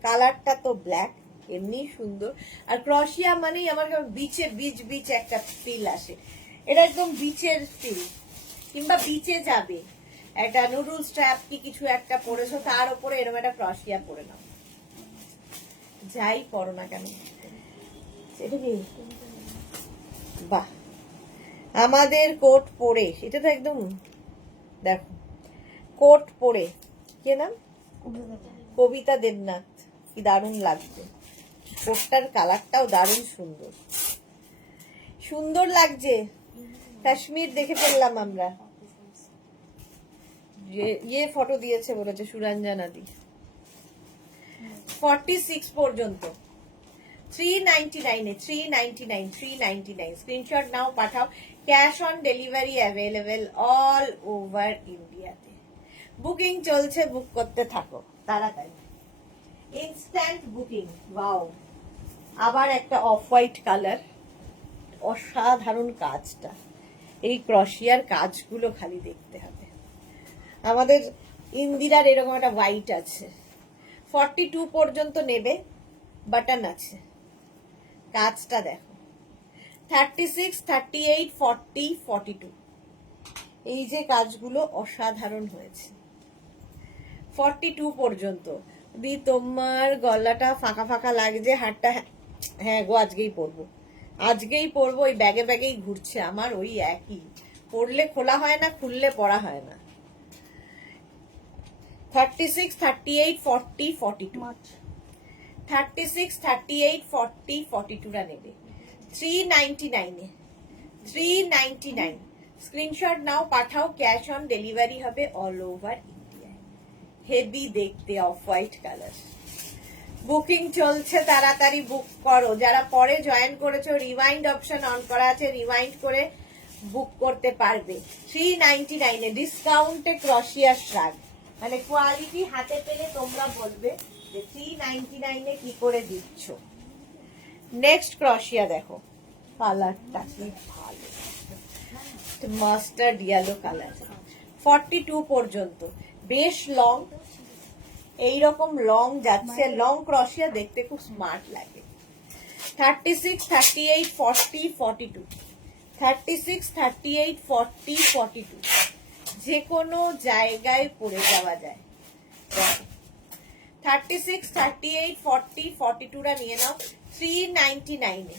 কালারটা তো ব্ল্যাক এমনি সুন্দর আর ক্রশিয়া মানেই আমার বিচে বিচ একটা ফিল আসে এটা একদম বিচের ফিল কিংবা বিচে যাবে একটা নুডলস ট্র্যাপ কি কিছু একটা পরেছো তার উপরে এরকম একটা ক্রশিয়া পরে নাও যাই পরো না কেন এটা কি বাহ আমাদের কোট পরে এটা তো একদম দেখো কোট পরে কে নাম কবিতা দেবনাথ কি দারুণ লাগছে কোটটার কালারটাও দারুণ সুন্দর সুন্দর লাগছে কাশ্মীর দেখে ফেললাম আমরা ये ফটো দিয়েছে বলেছে সুরঞ্জনা দি 46 পর্যন্ত 399 এ 399 স্ক্রিনশট নাও পাঠাও cash on delivery available all over ইন্ডিয়াতে বুকিং চলছে বুক করতে থাকো তাড়াতাড়ি ইনস্ট্যান্ট বুকিং ওয়াও আবার একটা অফ হোয়াইট কালার অসাধারণ কাজটা এই ক্রশিয়ার কাজগুলো খালি দেখতে হবে আমাদের ইন্দিরার এরকম একটা হোয়াইট আছে 42 পর্যন্ত নেবে বাটন আছে কাজটা দেখো 36, 38, 40, 42 এই যে কাজগুলো অসাধারণ হয়েছে 42 পর্যন্ত দি তোমার গলাটা ফাঁকা ফাঁকা লাগছে হাতটা হ্যাঁ গো আজকেই পরবো ওই ব্যাগে ব্যাগেই ঘুরছে আমার ওই একই পরলে খোলা হয় না খুললে পরা হয় না 36, 38, 40, 42 36, 38, 40, 42 টা নেবে 399 এ 399 স্ক্রিনশট নাও পাঠাও ক্যাশ অন ডেলিভারি হবে অল ওভার ইন্ডিয়া হেভি দেখতে অফ হোয়াইট কালার বুকিং চলছে তাড়াতাড়ি বুক করো যারা পরে জয়েন করেছো রিওয়াইন্ড অপশন অন করা আছে রিওয়াইন্ড করে বুক করতে পারবে 399 এ ডিসকাউন্টে ক্রশিয়া শ্রাগ মানে কোয়ালিটি হাতে পেলে তোমরা বলবে যে 399 এ কি করে দিচ্ছ নেক্সট ক্রশিয়া দেখো কালারটা কি ভালো মাস্টার্ড ইয়েলো কালার 42 পর্যন্ত বেশ লং এইরকম লং যাচ্ছে লং ক্রশিয়া দেখতে খুব স্মার্ট লাগে 36, 38, 40, 42 36, 38, 40, 42 যে কোনো জায়গায় পরে যাওয়া যায় 36, 38, 40, 42 টা নিয়ে নাও 399 এ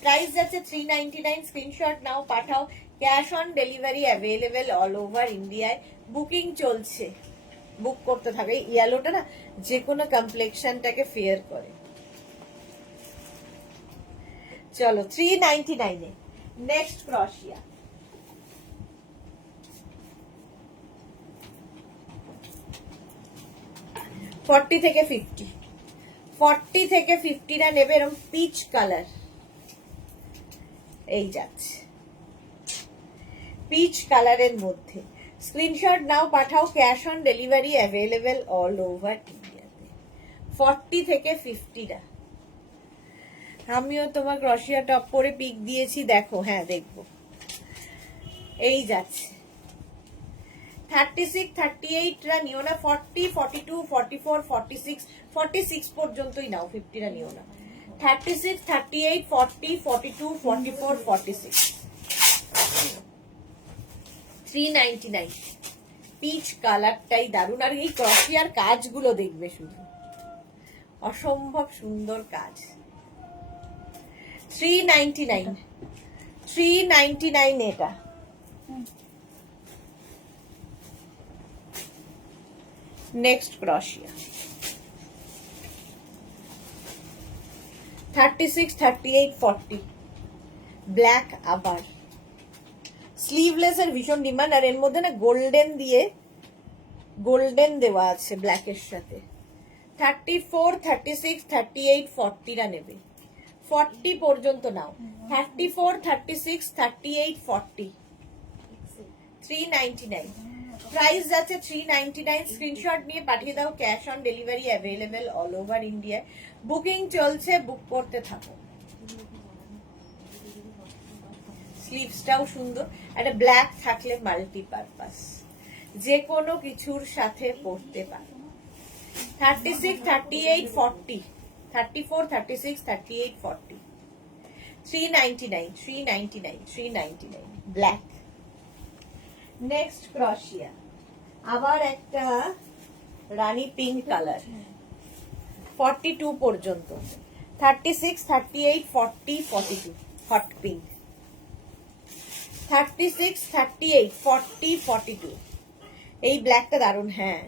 প্রাইস যাচ্ছে 399 স্ক্রিনশট নাও পাঠাও cash on delivery available all over ইন্ডিয়ায় বুকিং চলছে বুক করতে থাকে ইয়েলোটা না যে কোনো কমপ্লেক্সনটাকে ফেয়ার করে চলো 399 এ নেক্সট ক্রশিয়া ফর্টি থেকে 50 টা নেবে এরকম পিচ কালার এই যাচ্ছে পিচ কালারের মধ্যে স্ক্রিনশট নাও পাঠাও cash on delivery available all over ইন্ডিয়াতে 40 থেকে 50 টা আমিও তোমার ক্রশিয়া টপ পরে পিক দিয়েছি দেখো হ্যাঁ দেখবো এই যাচ্ছে 36, 38 রা নিও না 40, 42, 44, 46 46 পর্যন্তই নাও 50 টা নিও না 36, 38, 40, 42, 44, 46 399 পিচ কালারটাই দারুণ আর এই ক্রশিয়ার কাজগুলো দেখবে শুধু অসম্ভব সুন্দর কাজ। 399 399 এটা। নেক্সট ক্রশিয়া 36, 38, 40 ব্ল্যাক। আবার স্লিভলেস এর ভীষণ ডিমান্ড, আর এর মধ্যে না গোল্ডেন দেওয়া আছে ব্ল্যাকের সাথে। 34, 36, 38, 40 নেবে। 40 পর্যন্ত নাও। 34, 36, 38, 40 399 প্রাইস যাচ্ছে 399। স্ক্রিনশট নিয়ে পাঠিয়ে দাও। Cash on delivery available all over India. Booking চলছে, বুক করতে থাকো। স্লিভসটাও সুন্দর, একটা ব্ল্যাক থাকলে মাল্টিপারপাস, যে কোনো কিছুর সাথে পরতে পারো। 36, 38, 40 34, 36, 38, 40 399 399 399 ব্ল্যাক। নেক্সট ক্রশিয়া, আবার একটা রানী পিঙ্ক কালার। 42 পর্যন্ত। 36, 38, 40, 42 হট পিঙ্ক। 36, 38, 40, 42 এই ব্ল্যাকটা দারুণ। হ্যাঁ,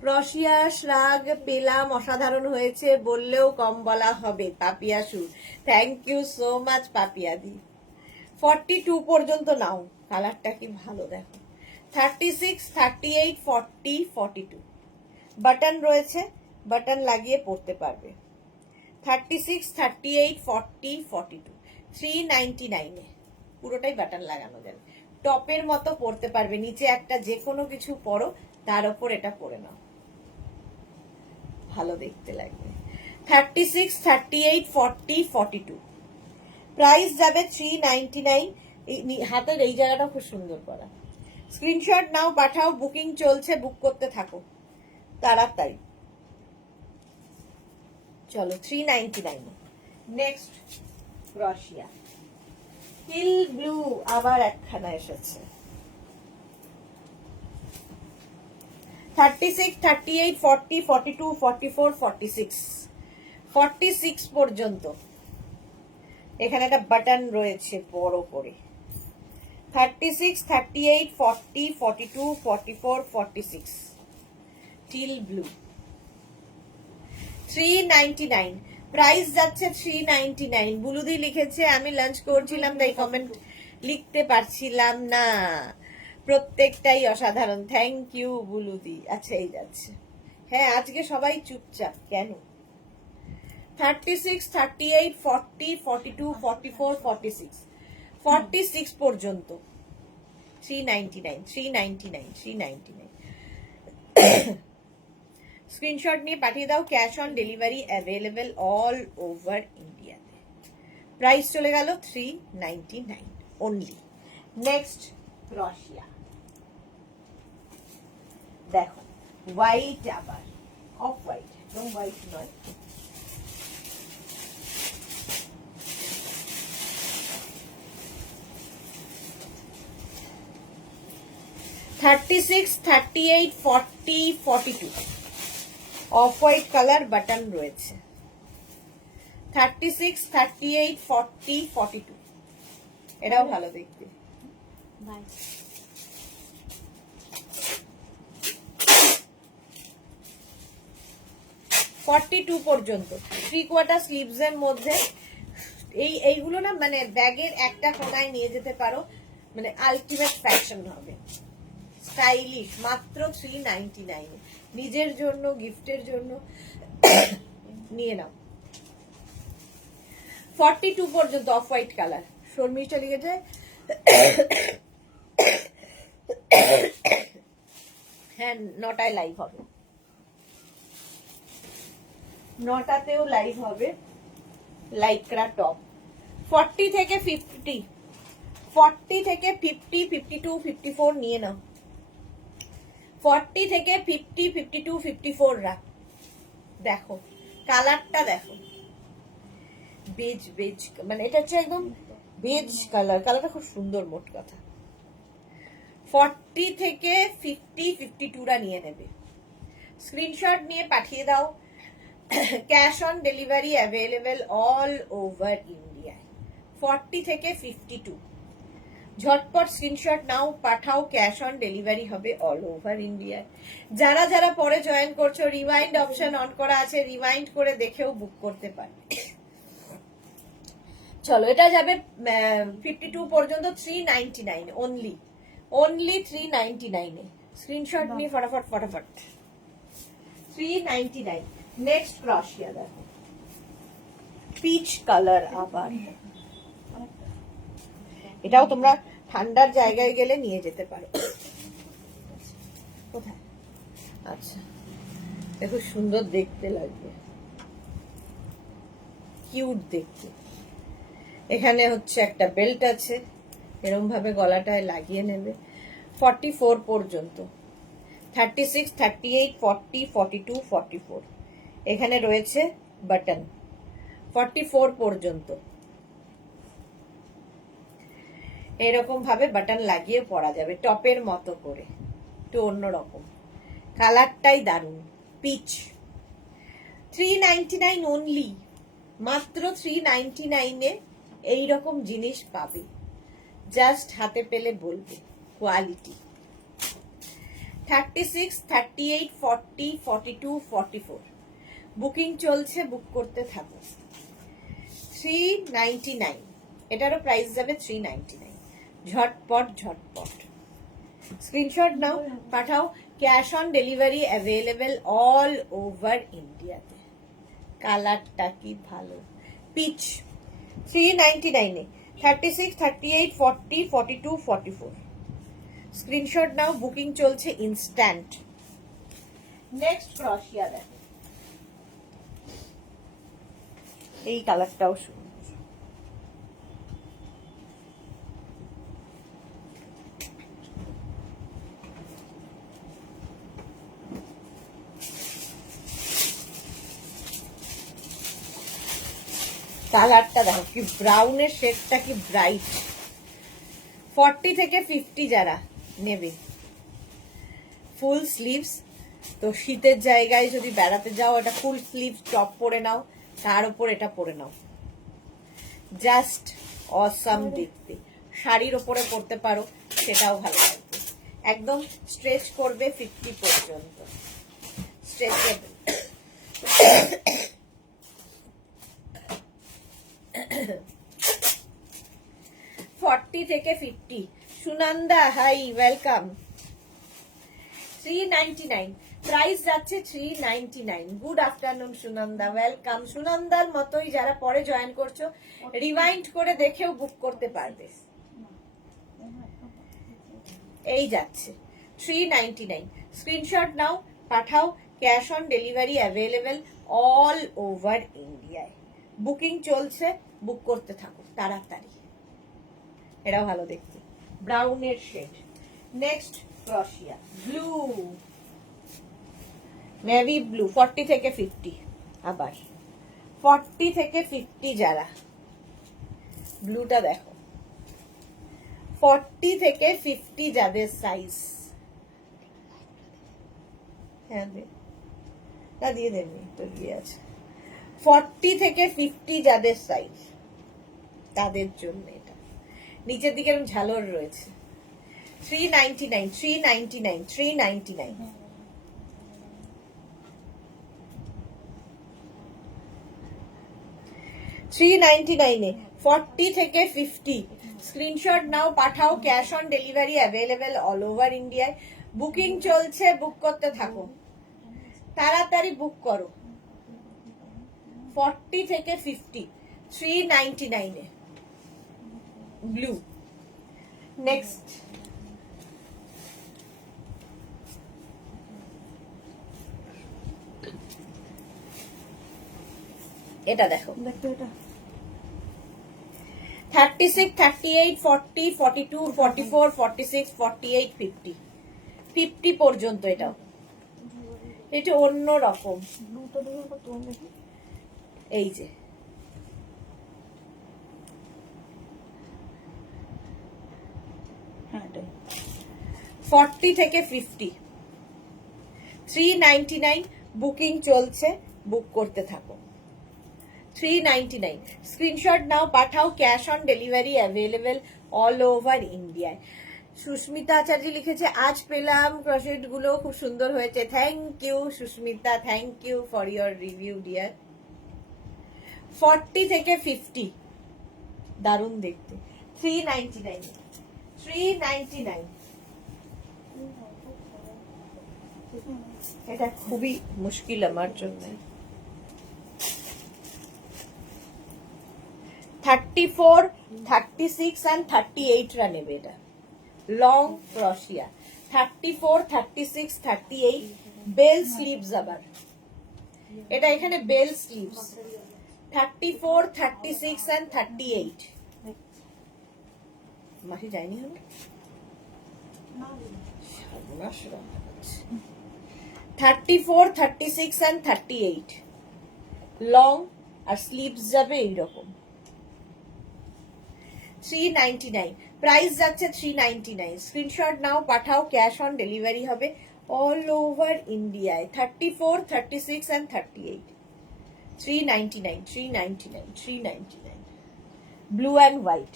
ক্রশিয়া শ্রাগ পেলাম, অসাধারণ হয়েছে বললেও কম বলা হবে। পাপিয়া সু, thank you so much Papiya দি। 42 পর্যন্ত নাও, কালারটা কি ভালো দেখো। 36, 38, 40, 42 বাটন রয়েছে, বাটন লাগিয়ে পরতে পারবে। 36, 38, 40, 42 399 পুরোটাই বাটন লাগানো যাবে। টপের মতো পরতে পারবে, নিচে একটা যে কোনো কিছু পরো, তার উপর এটা পরে নাও, ভালো দেখতে লাগবে। 36, 38, 40, 42 প্রাইস যাবে 399। হাতের এই জায়গাটা খুব সুন্দর করা। স্ক্রিনশট নাও, পাঠাও, বুকিং চলছে, বুক করতে থাকো তাড়াতাড়ি। চলো 399। নেক্সট ক্রশিয়া হিল ব্লু, আবার একখানা এসেছে। 36, 38, 40, 42, 44, 46 46 পর্যন্ত। এখানে একটা বাটন রয়েছে বড় করে। 36, 38, 40, 42, 44, 46 টিল ব্লু। 399 প্রাইস যাচ্ছে 399। বুলুদি লিখেছে আমি লাঞ্চ করছিলাম তাই কমেন্ট লিখতে পারছিলাম না। প্রত্যেকটাই অসাধারণ, থ্যাংক ইউ বুলুদি। আচ্ছা, এই যাচ্ছে। হ্যাঁ, আজকে সবাই চুপচাপ কেন? 36, 38, 40, 42, 44, 46 46 পর্যন্ত। 399 399 399 স্ক্রিনশট নিয়ে পাঠিয়ে দাও। Cash on delivery available all over ইন্ডিয়াতে। প্রাইস চলে গেল 399 অনলি। নেক্সট ক্রশিয়া দেখো, হোয়াইট, আবার অফ হোয়াইট, একদম হোয়াইট নয়। $36, 38, 40, 42 অফ হোয়াইট কালার, বাটন রয়েছে। 36, 38, 40, 42 এটাও ভালো দেখতে। 42 পর্যন্ত। 3/4 স্লিভস এর মধ্যে এইগুলো না মানে ব্যাগের একটা কোনায় নিয়ে যেতে পারো, মানে আলটিমেট ফ্যাশন হবে, স্টাইলিশ। মাত্র 399 নিজের জন্য, গিফটের জন্য নিয়ে নাও। 42 পর্যন্ত অফ হোয়াইট কালার। শর্মিষ্ঠা লিখেছে হ্যাঁ 9টায় লাইভ হবে, 9টাতেও লাইভ হবে। লাইক্রা টপ 40 থেকে 50, 40 থেকে 50, 52, 54 নিয়ে নাও। 40 থেকে 50, 52, 54 রাখ। দেখো কালারটা, দেখো বেজ বেজ, মানে এটা হচ্ছে একদম বেজ কালার। কালারটা খুব সুন্দর, মোট কথা। 40 থেকে 50, 52 নিয়ে নেবে। স্ক্রিনশট নিয়ে পাঠিয়ে দাও। Cash on delivery available all over ইন্ডিয়ায় 40 থেকে 52। ঝটপট স্ক্রিনশট নাও, পাঠাও, ক্যাশ অন ডেলিভারি হবে অল ওভার ইন্ডিয়ায়। যারা যারা পরে জয়েন করছো, রিমাইন্ড অপশন অন করা আছে, রিমাইন্ড করে দেখেও বুক করতে পারবে। চলো, এটা যাবে 52 পর্যন্ত 399 অনলি, অনলি 399 স্ক্রিনশট নিয়ে ফটাফট ফটাফট 399। নেক্সট ক্রশিয়া দেখো, পিচ কালার। আবার এটাও তোমরা ঠান্ডার জায়গায় গেলে নিয়ে যেতে পারো। কোথায়? আচ্ছা, দেখো সুন্দর দেখতে লাগবে, কিউট দেখতে। এখানে হচ্ছে একটা বেল্ট আছে, এরকম ভাবে গলাটায় লাগিয়ে নেবে। 44 পর্যন্ত, 36, 38, 40, 42, 44 এখানে রয়েছে বাটন। 44 পর্যন্ত এরকম ভাবে বাটন লাগিয়ে পরা যাবে, টপের মতো করে, একটু অন্যরকম। কালারটাই দারুণ, পিচ। 399 অনলি, মাত্র 399 এইরকম জিনিস পাবে। জাস্ট হাতে পেলে বলবে কোয়ালিটি। 36, 38, 40, 42, 44 বুকিং চলছে, বুক করতে থাকো। 399, এটারও প্রাইস যাবে 399। ঝটপট ঝটপট স্ক্রিনশট নাও, পাঠাও, cash on delivery available all over ইন্ডিয়াতে। কালারটা কি ভালো, পিচ। 399 36, 38, 40, 42, 44 স্ক্রিনশট নাও, বুকিং চলছে ইনস্ট্যান্ট। নেক্সট ক্রশিয়া দেখো, এই কালারটাও সুন্দর। কালারটা দেখো কি ব্রাউনের শেডটা কি ব্রাইট। 40 থেকে 50 যারা নেবে, ফুল স্লিভস। তো শীতের জায়গায় যদি বেড়াতে যাও, এটা ফুল স্লিভ টপ পরে নাও, তার উপর এটা পরে নাও, জাস্ট অসাম দেখতে। শাড়ির ওপরে পরতে পারো, সেটাও ভালো লাগবে। একদম স্ট্রেচ করবে 50 পর্যন্ত, স্ট্রেচেবল। 40 থেকে 50। Sunanda high, welcome. 399 প্রাইস যাচ্ছে 399। Good afternoon Sunanda, welcome. সুনন্দার মতোই যারা পরে জয়েন করছো, রিমাইন্ড করে দেখেও বুক করতে পারবে। এই যাচ্ছে 399। স্ক্রিনশট নাও, পাঠাও, cash on delivery available all over ইন্ডিয়ায়। বুকিং চলছে, বুক করতে থাকো তাড়াতাড়ি। এটাও ভালো দেখতে, ব্রাউনের শেড। নেক্সট ক্রশিয়া, ব্লু, নেভি ব্লু। 40 থেকে 50। আবার 40 থেকে 50 যারা, ব্লুটা দেখো। 40 থেকে 50 যাদের সাইজ, হ্যাঁ দিয়ে দেননি তো, দিয়ে আছে। 40 থেকে 50 যাদের সাইজ, তাদের জন্য এটা। নিচের দিকে এরকম ঝালর রয়েছে। 399, 399, 399। $399 40 থেকে 50 স্ক্রিনশট নাও, পাঠাও, cash on delivery available all over ইন্ডিয়ায়। বুকিং চলছে, বুক করতে থাকো, তাড়াতাড়ি বুক করো। 40 থেকে 50, $399 ব্লু। নেক্সট এটা দেখো, 36, 38, 40, 42, 44, 46, 48, 50 50 পর্যন্ত। এটাও এটা অন্য রকম। এই যে 40 থেকে 50, $399 বুকিং চলছে, বুক করতে থাকো। 399 স্ক্রিনশট নাও, পাঠাও, cash on delivery available all over ইন্ডিয়ায়। সুস্মিতা আচার্য লিখেছে আজ পেলাম ক্রোশেট গুলো, খুব সুন্দর হয়েছে। Thank you Susmita, thank you for your review dear. 40 থেকে 50 দারুণ দেখতে। 399 399 এটা খুবই মুশকিল আমার জন্য। 34, 36 and 38 রা নেবে এটা। লং ক্রোশিয়া 34, 36, 38 বেল স্লিভস। আবার এটা এখানে বেল স্লিভস। 34, 36 and 38 মাসি যায়নি হল 34, 36 and 38 লং আর স্লিভস যাবে এইরকম। 399 প্রাইস যাচ্ছে 399। স্ক্রিনশট নাও, পাঠাও, ক্যাশ অন ডেলিভারি হবে অল ওভার ইন্ডিয়ায়। 34, 36 and 38 399 399 399 blue and white.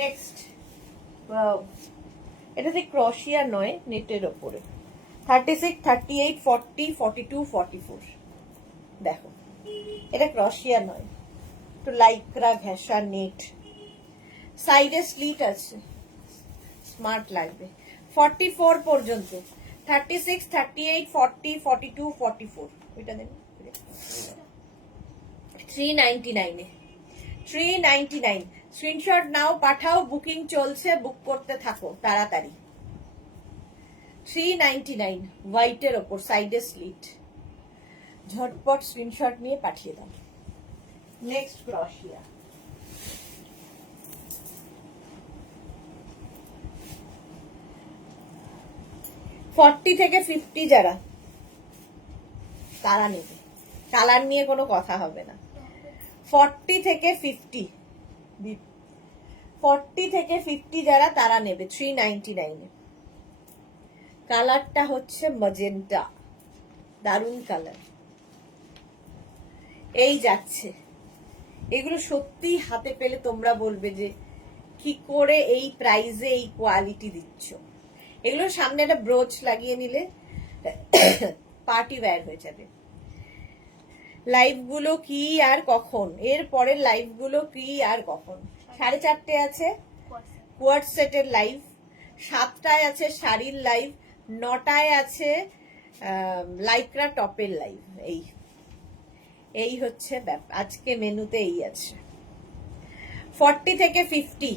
Next এটাতে ক্রোশিয়া নয়, নেটের ওপরে। 36, 38, 40, 42, 44 দেখো এটা ক্রোশিয়া নয়, একটু লাইক্রা ঘেঁষা নেট, সাইডে স্লিট আছে, স্মার্ট লাগবে। 44 পর্যন্ত। 36, 38, 40, 42, 44 ওইটা দেন। 399 এ 399 স্ক্রিনশট নাও, পাঠাও, বুকিং চলছে, বুক করতে থাকো তাড়াতাড়ি। 399 হোয়াইটের ওপর সাইডে স্লিট, ঝটপট স্ক্রিনশট নিয়ে পাঠিয়ে দাও। নেক্সট ক্রোশিয়া। ফর্টি থেকে 50 যারা তারা নেবে, কালার নিয়ে কোনো কথা হবে না। 40 থেকে 50 40 থেকে 50 যারা তারা নেবে 399 এ। কালারটা হচ্ছে ম্যাজেন্টা, দারুণ কালার। এই যাচ্ছে, এগুলো সত্যি হাতে পেলে তোমরা বলবে যে কি করে এই প্রাইসে এই কোয়ালিটি দিচ্ছ। এগুলোর সামনে একটা ব্রোচ লাগিয়ে নিলে পার্টি ওয়্যার হয়ে যাবে। লাইভ গুলো কি আর কখন, এর পরের লাইভ গুলো কি আর কখন। 4:30 আছে কোয়ার্ট সেটের লাইভ, 7টায় আছে শাড়ির লাইভ, 9টায় আছে লাইক্রা টপের লাইভ। এই হচ্ছে ব্যাপার, আজকে মেনুতে এই আছে। 40 থেকে 50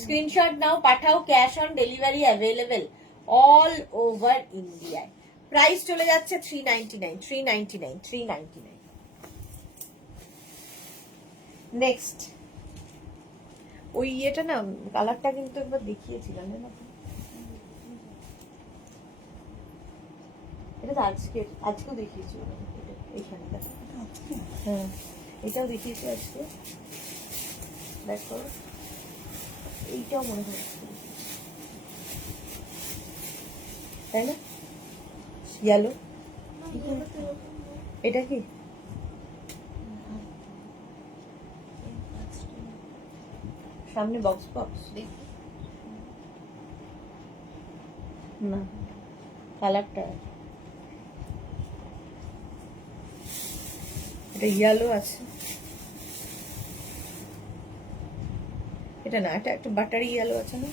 স্ক্রিনশট নাও, পাঠাও, cash on delivery available all over ইন্ডিয়ায়। প্রাইস চলে যাচ্ছে 399 399 399। নেক্সট ওই এটা না, কালারটা কিন্তু একবার দেখিয়েছিলাম না, এটা তো আজকেও দেখিয়েছিলাম। এইখানটা হ্যাঁ, এটাও দেখিয়েছি আজকে। দেখো এইটাও মনে হচ্ছে তাই না, ইয়েলো। এটা কি সামনে বক্স না, কালারটা এটা ইয়েলো আছে, এটা না, এটা একটা বাটারি ইয়েলো আছে না।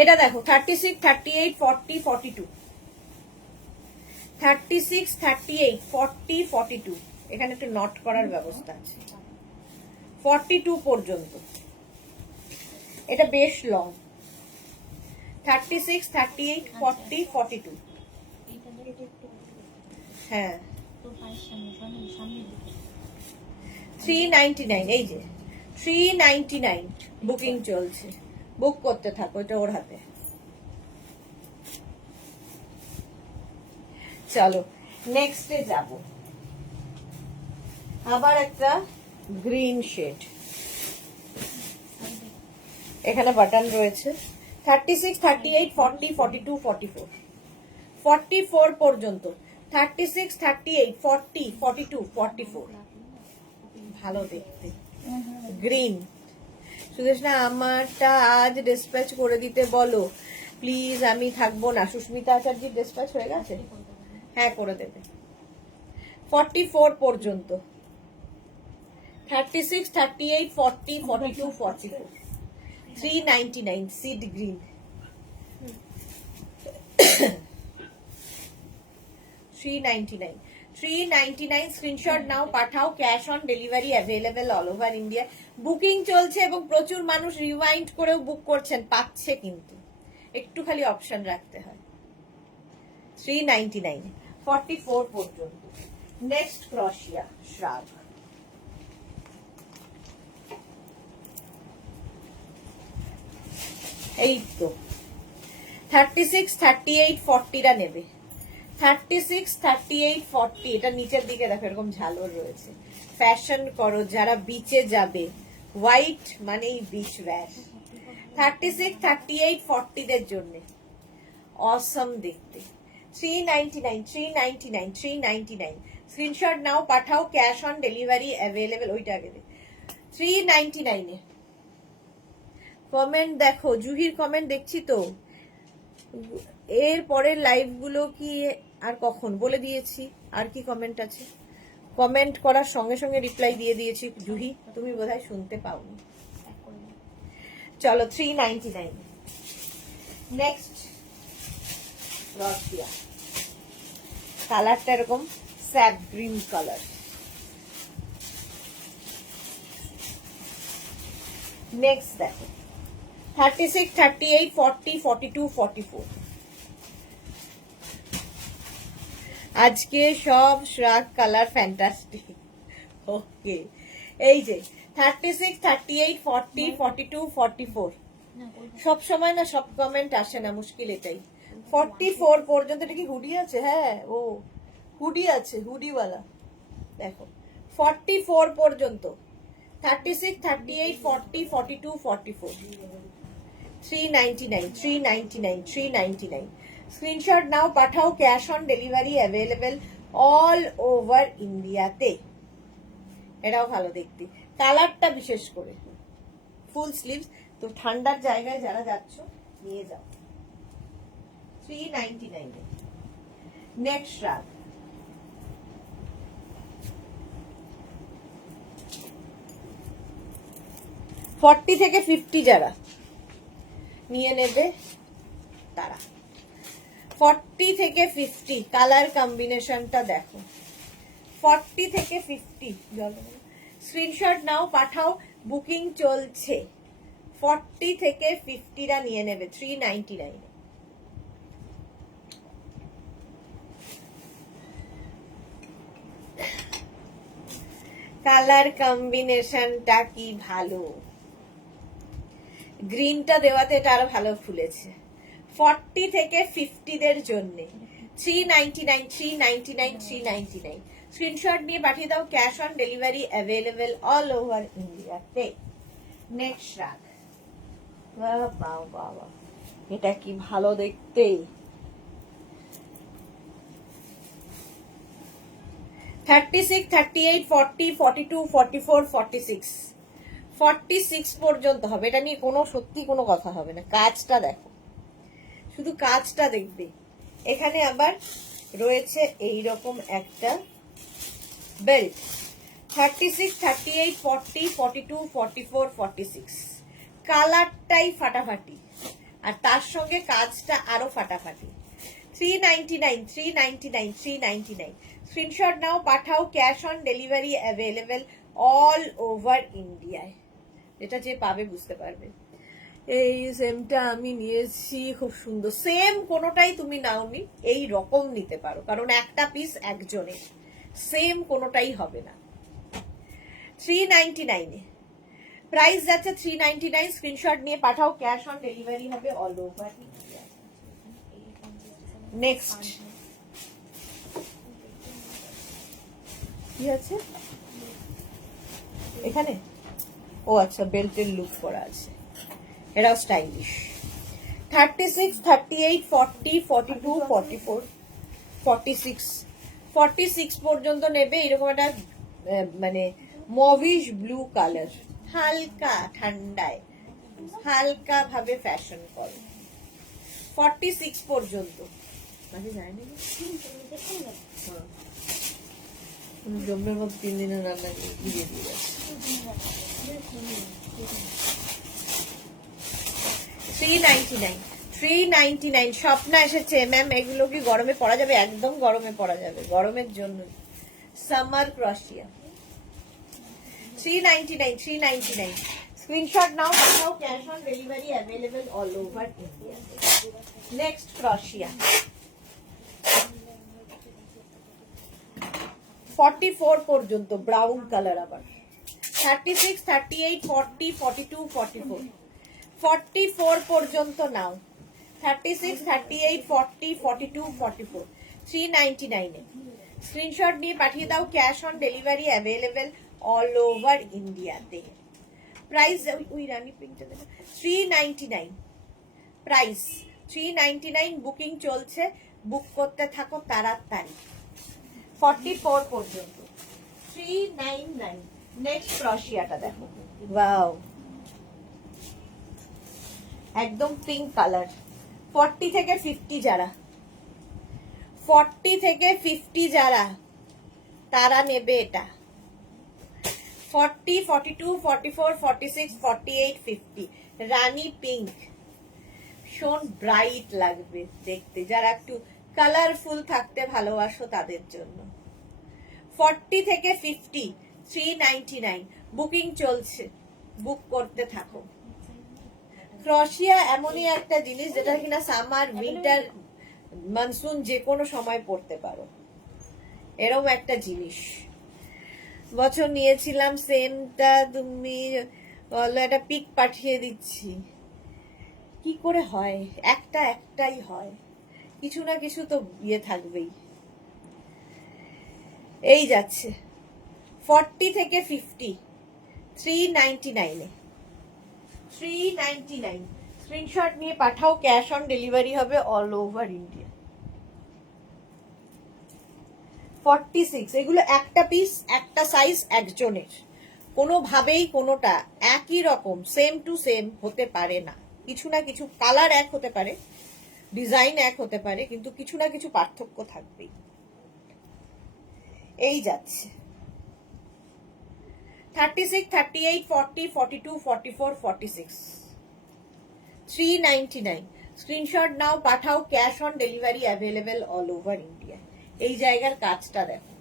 এটা দেখো 36, 38, 40, 42 36, 38, 40, 42 এখানে একটু নট করার ব্যবস্থা আছে। 42 পর্যন্ত এটা বেশ লং। 36, 38, 40, 42 হ্যাঁ 399। এই যে 399 বুকিং চলছে, বুক করতে থাকো, এটা ওর হাতে। চলো নেক্সটে যাব, আবার একটা গ্রিন শেড। এখানে বাটন রয়েছে। 36, 38, 40, 42, 44, 44 পর্যন্ত। 36, 38, 40, 42, 44, ভালো দেখতে গ্রিন। সুদেশনা আমারটা আজ ডিসপ্যাচ করে দিতে বলো প্লিজ, আমি থাকবো না। সুস্মিতা আচার্যের ডিসপ্যাচ হয়ে গেছে? হ্যাঁ করে দেবে। 44 পর্যন্ত। 36, 38, 40, 42, 44, 399 সিড গ্রিন। 399, 399 স্ক্রিনশট নাও, পাঠাও। Cash on delivery available all over India. Booking চলছে এবং প্রচুর মানুষ রিওয়াইন্ড করেও বুক করছেন, পাচ্ছে, কিন্তু একটু খালি অপশন রাখতে হয়। 399, 44 পর্যন্ত। নেক্সট ক্রশিয়া শ্রাগ। এই তো 36, 38, 40টা নেবে। 36, 38, 40, এটা নিচের দিকে দেখো এরকম ঝালর রয়েছে। ফ্যাশন করো যারা বিচে যাবে, হোয়াইট মানেই বিচ ওয়্যার। 36, 38, 40 দের জন্য অসম দেখতে। 399, 399, 399 স্ক্রিনশট নাও, পাঠাও। Cash on delivery available. ওইটা আগে 399 এ কমেন্ট দেখো, জুহির কমেন্ট দেখছি তো। এর পরের লাইভ গুলো কি আর কখন বলে দিয়েছি? আর কি কমেন্ট আছে? কমেন্ট করার সঙ্গে সঙ্গে রিপ্লাই দিয়ে দিয়েছি জুহি, তুমি বোধহয় শুনতে পাওনি। চলো 399। নেক্সট রসিয়া, কালারটা এরকম স্যাপ গ্রিন কালার। নেক্সট দেখো 36, 38, 40, 42, 44। আজকে সব শ্রাগ কালার ফ্যান্টাস্টিক। ওকে, এই যে 36, 38, 40, 42, 44 সব সময় না সব কমেন্ট আসে না, মুশকিল এটাই। 44 পর্যন্ত। এটা কি হুডি আছে? হ্যাঁ, ও হুডি আছে, হুডিওয়ালা দেখো। 44 পর্যন্ত। 36, 38, 40, 42, 44, 399, 399, 399 স্ক্রিনশট নাও, পাঠাও। Cash on delivery available all over ইন্ডিয়াতে। এটাও ভালো দেখতে, কালারটা বিশেষ করে ফুল স্লিভস, তো ঠান্ডার জায়গায় যারা যাচ্ছ নিয়ে যাও। 399 এ নেক্সট রাগ। ফর্টি থেকে 50 যারা নিয়ে নেবে তারা। 40 থেকে 50 কালার কম্বিনেশনটা দেখো। 40 থেকে 50 স্ক্রিনশট নাও, পাঠাও। বুকিং চলছে। 40 থেকে 50রা নিয়ে নেবে 399। কালার কম্বিনেশনটা কি ভালো, গ্রিনটা দেওয়াতে এটা আরো ভালো ফুলেছে। 40 থেকে 50 দের জন্য 399, 399, 399 স্ক্রিনশট নিয়ে পাঠিয়ে দাও। Cash on delivery available all over ইন্ডিয়াতে। নেক্সট রাগ, বাবা এটা কি ভালো দেখতে। 36, 38, 40, 42, 44, 46, 46 পর্যন্ত হবে। এটা নিয়ে কোনো সত্যি কোনো কথা হবে না। কাজটা দেখো, শুধু কাজটা দেখবে। এখানে আবার রয়েছে এই রকম একটা বেল্ট। 36, 38, 40, 42, 44, 46 কালারটাই ফাটাফাটি, আর তার সঙ্গে কাজটা আরো ফাটাফাটি। 399, 399, 399 স্ক্রিনশট নাও, পাঠাও। Cash on delivery available all over ইন্ডিয়ায়। এটা যে পাবে বুঝতে পারবে। এই সেমটা আমি নিয়েছি, খুব সুন্দর। সেম কোনোটাই তুমি নাওনি, এই রকম নিতে পারো, কারণ একটা পিস একজনের, সেম কোনোটাই হবে না। 399 এ প্রাইস যাচ্ছে 399। স্ক্রিনশট নিয়ে পাঠাও। ক্যাশ অন ডেলিভারি হবে অল ওভার ইন্ডিয়া। নেক্সট কি আছে এখানে? ও আচ্ছা, বেল্টের লুক করা আছে, এটাও স্টাইলিশ। 36, 38, 40, 42, 44, 46, 46 পর্যন্ত নেবে। এরকম একটা মানে মভিশ ব্লু কালার, হালকা ঠান্ডায় হালকা ভাবে ফ্যাশন করে। 46 পর্যন্ত জমের মতো 3 দিনের রান্না দিয়ে দিয়ে 399, 399। স্বপ্না এসেছে ম্যাম, এগুলো কি গরমে পরা যাবে? একদম গরমে পরা যাবে, গরমের জন্য। সামার ক্রশিয়া 399, 399। স্ক্রিনশট নাও, পাঠাও, cash on delivery available all over India. Next ক্রশিয়া 44 পর্যন্ত, ব্রাউন কালার আবার। 36, 38, 40, 42, 44, 44 পর্যন্ত নাও। 36, 38, 40, 42, 44, 399 এ। স্ক্রিনশট নিয়ে পাঠিয়ে দাও, cash on delivery available all over ইন্ডিয়াতে। প্রাইস ওই রানী পিঙ্কটা দেখো, 399 প্রাইস, 399। বুকিং চলছে, বুক করতে থাকো তাড়াতাড়ি। 44 পর্যন্ত 399। নেক্সট ক্রশিয়াটা দেখো, ওয়াও, একদম পিঙ্ক কালার। 40 থেকে 50 যারা, 40 থেকে 50 যারা, তারা নেবে এটা। 40, 42, 44, 46, 48, 50 রানী পিঙ্ক, ভীষণ ব্রাইট লাগবে দেখতে, যারা একটু কালারফুল থাকতে ভালোবাসো তাদের জন্য। 40 থেকে 50, 399। বুকিং চলছে, বুক করতে থাকো। ক্রশিয়া এমনই একটা জিনিস যেটা কিনা সামার, উইন্টার, মনসুন যে কোনো সময় পড়তে পারো, এরকম একটা জিনিস। বছর নিয়েছিলাম সেমটা, তুমি বলো একটা পিক পাঠিয়ে দিচ্ছি। কি করে হয়, একটাই হয়, কিছু না কিছু তো ইয়ে থাকবেই। এই যাচ্ছে 40 থেকে 50, 399 এ, 399। স্ক্রিনশট নিয়ে পাঠাও, ক্যাশ অন ডেলিভারি হবে অল ওভার ইন্ডিয়া। 46, এগুলো একটা পিস, একটা সাইজ একজনের, কোনোভাবেই কোনোটা একই রকম সেম টু সেম হতে পারে না। কিছু না কিছু কালার এক হতে পারে, ডিজাইন এক হতে পারে, কিন্তু কিছু না কিছু পার্থক্য থাকবেই। এই যাচ্ছে 36, 38, 40, 42, 44, 46, 399। স্ক্রিনশট নাও, পাঠাও, cash on delivery available all over India. এই জায়গার কাজটা দেখো,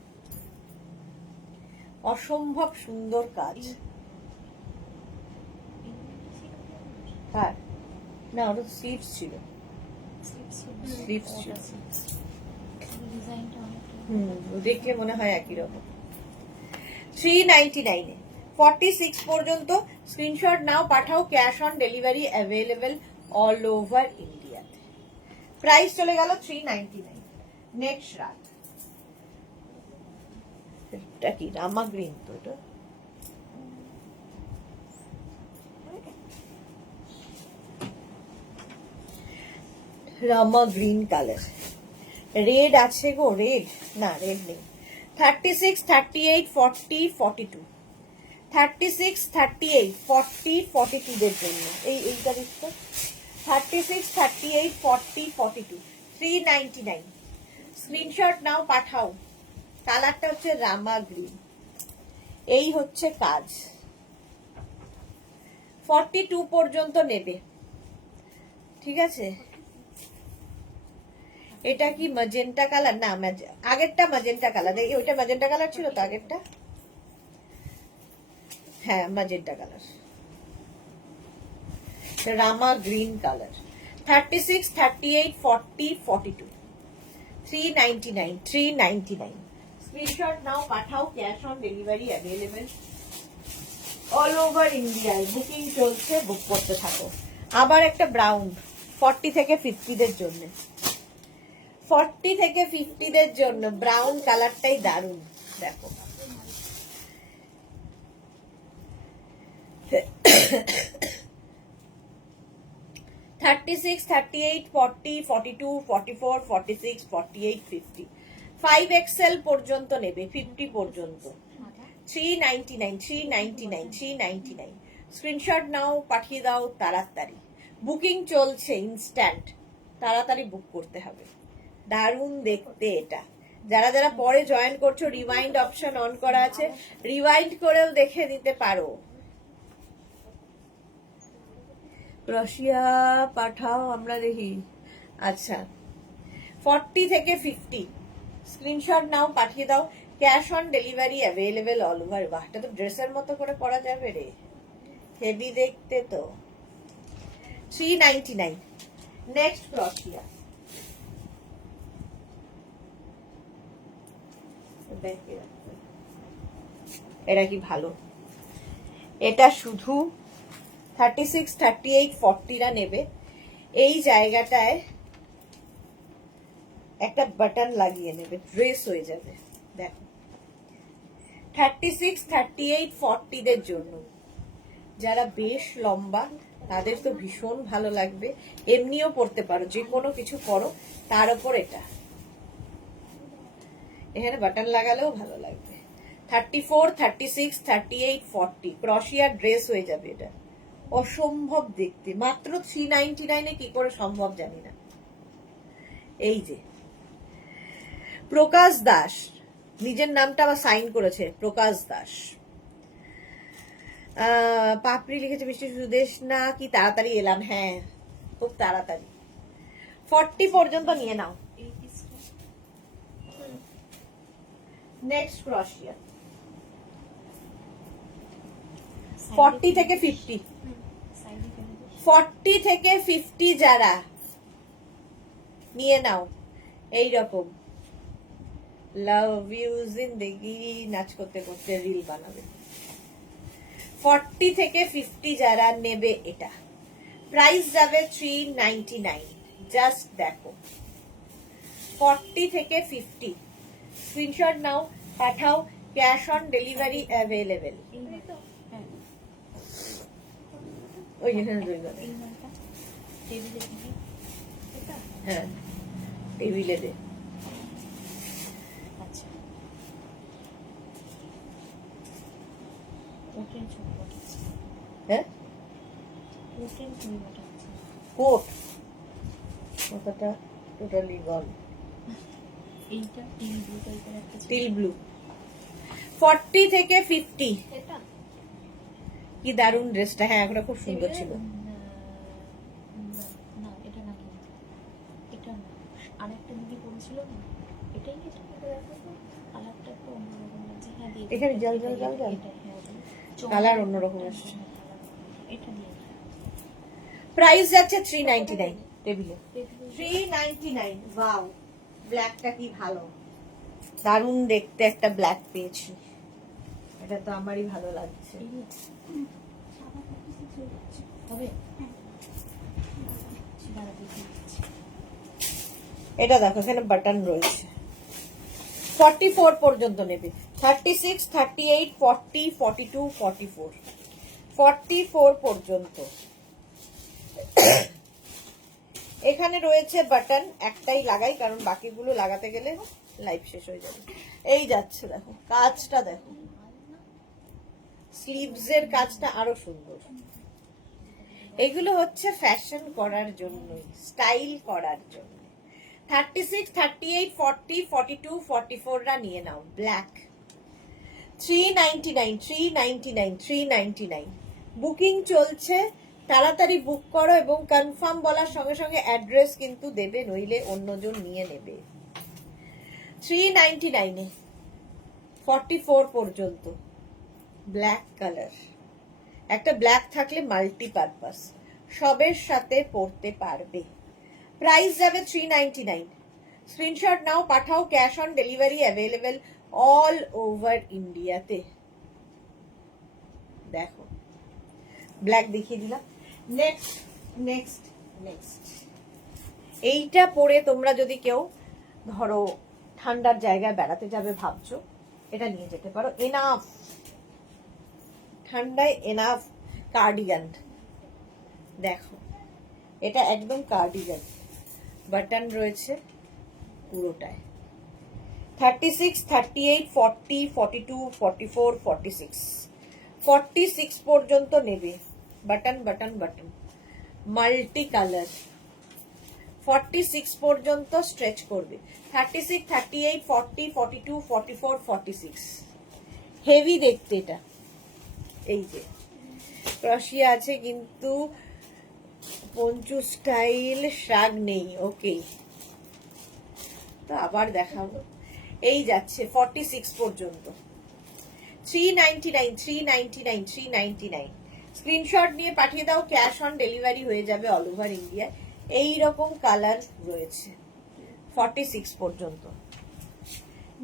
অসম্ভব সুন্দর কাজ। হ্যাঁ, না ওটা স্লিভস ছিল, স্লিভস ছিল। দেখলে মনে হয় একই রকম। 399 এ 46 পর্যন্ত। স্ক্রিনশট নাও, পাঠাও, cash on delivery available all over ইন্ডিয়াতে। প্রাইস চলে গেল 399। নেক্সট রাত, এটা কি রামা গ্রিন? তো এটা রামা গ্রিন কালার, রেড আছে গো, রেড না, রেড নেই। 36, 38, 40, 42, 36, 38, 40, 42 দের জন্য এইটা দেখো। 36, 38, 40, 42, 399। স্ক্রিনশট নাও, পাঠাও। কালারটা হচ্ছে রামা গ্রিন। এই হচ্ছে কাজ। 42 পর্যন্ত নেবে, ঠিক আছে। এটা কি ম্যাজেন্টা কালার? না, আগেরটা ম্যাজেন্টা কালার, দেখি ওইটা ম্যাজেন্টা কালার ছিল তো আগেরটা। হ্যাঁ, ম্যাজেন্টা কালার, রামা গ্রিন কালার। 36, 38, 40, 42, 399, 399। স্ক্রিনশট নাও, পাঠাও, cash on delivery available all over ইন্ডিয়ায়। বুকিং চলছে, বুক করতে থাকো। আবার একটা ব্রাউন, 40 থেকে 50 দের জন্য, 40 থেকে 50 দের জন্য ব্রাউন কালারটাই দারুণ। দেখো, 36, 38, 40, 42, 44, 46, 48, 50. 5XL পর্যন্ত নেবে, 50 পর্যন্ত। 399, 399, 399. স্ক্রিনশট নাও, পাঠিয়ে দাও তাড়াতাড়ি। বুকিং চলছে ইনস্ট্যান্ট, তাড়াতাড়ি বুক করতে হবে। দারুণ দেখতে এটা। যারা যারা পরে জয়েন করছো, রিওয়াইন্ড অপশন অন করা আছে, রিওয়াইন্ড করেও দেখে নিতে পারো। রাশিয়া পাঠাও, আমরা দেখি। আচ্ছা, 40 থেকে 50 স্ক্রিনশট নাও, পাঠিয়ে দাও। Cash on delivery available all over. বাহ, এটা তো ড্রেসের মতো করে পরা যাবে রে, হেভি দেখতে তো। 399। নেক্সট রাশিয়া, এটা কি ভালো। এটা শুধু 36, 38, 40রা নেবে। এই জায়গাটায় একটা বাটন লাগিয়ে নেবে, ড্রেস হয়ে যাবে। দেখো, 36, 38, 40দের জন্য, যারা বেশ লম্বা তাদের তো ভীষণ ভালো লাগবে। এমনিও পরতে পারো, যে কোনো কিছু করো তার উপর এটা, এখানে বাটন লাগালেও ভালো লাগবে। 34, 36, 38, 40 ক্রশিয়া ড্রেস হয়ে যাবে। এটা অসম্ভব দেখতে, মাত্র 399-এ কি করে সম্ভব জানি না। এই যে প্রকাশ দাস, নিজের নামটা আবার সাইন করেছে, প্রকাশ দাস। পাপড়ি লিখেছে মিষ্টি সুদেশ না, কি তাড়াতাড়ি এলাম। হ্যাঁ, খুব তাড়াতাড়ি। 40 পর্যন্ত নিয়ে নাও। নেক্সট ক্রশিয়া 40 থেকে 50, 40 থেকে 50 যারা নিয়ে নাও। এই রকম লাভ ইউ জিন্দেগি নাচ করতে করতে রিল বানাবে। 40 থেকে 50 যারা নেবে, এটা প্রাইস যাবে 399। জাস্ট দেখো, 40 থেকে 50 স্ক্রিনশট নাও, পাঠাও। Cash on delivery available. ওই যেখানে হ্যাঁ, টেবিলে দে। হ্যাঁ, কোট কথাটা টোটালি গল। Teal blue. 40 থেকে 50, কি দারুণ ড্রেসটা। হ্যাঁ, এখন খুব সুন্দর ছিল। এখানে জল জল জল জল কালার অন্যরকম আসছে। প্রাইস যাচ্ছে 399 টেবিলে। 399। ওয়াও, ব্ল্যাকটা কি ভালো, দারুণ দেখতে একটা ব্ল্যাক পেয়েছি। এটা তো আমারই ভালো লাগছে। এটা দেখো, এখানে বাটন রয়েছে। 44 পর্যন্ত নেবে। 36, 38, 40, 42, 44, 44 পর্যন্ত। এখানে রয়েছে বাটন, একটাই লাগাই কারণ বাকিগুলো লাগাতে গেলে লাইফ শেষ হয়ে যাবে। এই যাচ্ছে, দেখো কাজটা, দেখো স্লিভস এর কাজটা আরো সুন্দর। এগুলো হচ্ছে ফ্যাশন করার জন্য, স্টাইল করার জন্য। 36, 38, 40, 42, 44রা নিয়ে নাও। ব্ল্যাক 399, 399, 399। বুকিং চলছে, তাড়াতাড়ি বুক করো এবং কনফার্ম বলার সঙ্গে সঙ্গে অ্যাড্রেস কিন্তু দেবে, নইলে অন্যজন নিয়ে নেবে। 399-এ 44 পর্যন্ত ব্ল্যাক কালার। একটা ব্ল্যাক থাকলে মাল্টিপারপাস, সবের সাথে পরতে পারবে। প্রাইস যাবে 399। স্ক্রিনশট নাও, পাঠাও। Cash on delivery available all over ইন্ডিয়াতে। দেখো, ব্ল্যাক দেখিয়ে দিলাম। নেক্সট নেক্সট নেক্সট এইটা পরে তোমরা যদি কেউ ধরো ঠান্ডার জায়গায় বেড়াতে যাবে ভাবছো, এটা নিয়ে যেতে পারো। এনাফ ঠান্ডায়, এনাফ কার্ডিগান। দেখো এটা একদম কার্ডিগান, বাটন রয়েছে পুরোটায়। 36, 38, 40, 42, 44, 46, 46 পর্যন্ত নেবে। Button button button, multi colour. 46 পর্যন্ত স্ট্রেচ করবে। 36, 38, 40, 42, 44, 46, হেভি দেখতে এটা। এই যে ক্রশিয়া আছে কিন্তু পঞ্চু স্টাইল শ্রাগ নেই। ওকে, তো আবার দেখাবো। এই যাচ্ছে 46 পর্যন্ত। 399, 399, 399। স্ক্রিনশট নিয়ে পাঠিয়ে দাও, ক্যাশ অন ডেলিভারি হয়ে যাবে অল ওভার ইন্ডিয়া। এই রকম কালার রয়েছে 46 পর্যন্ত।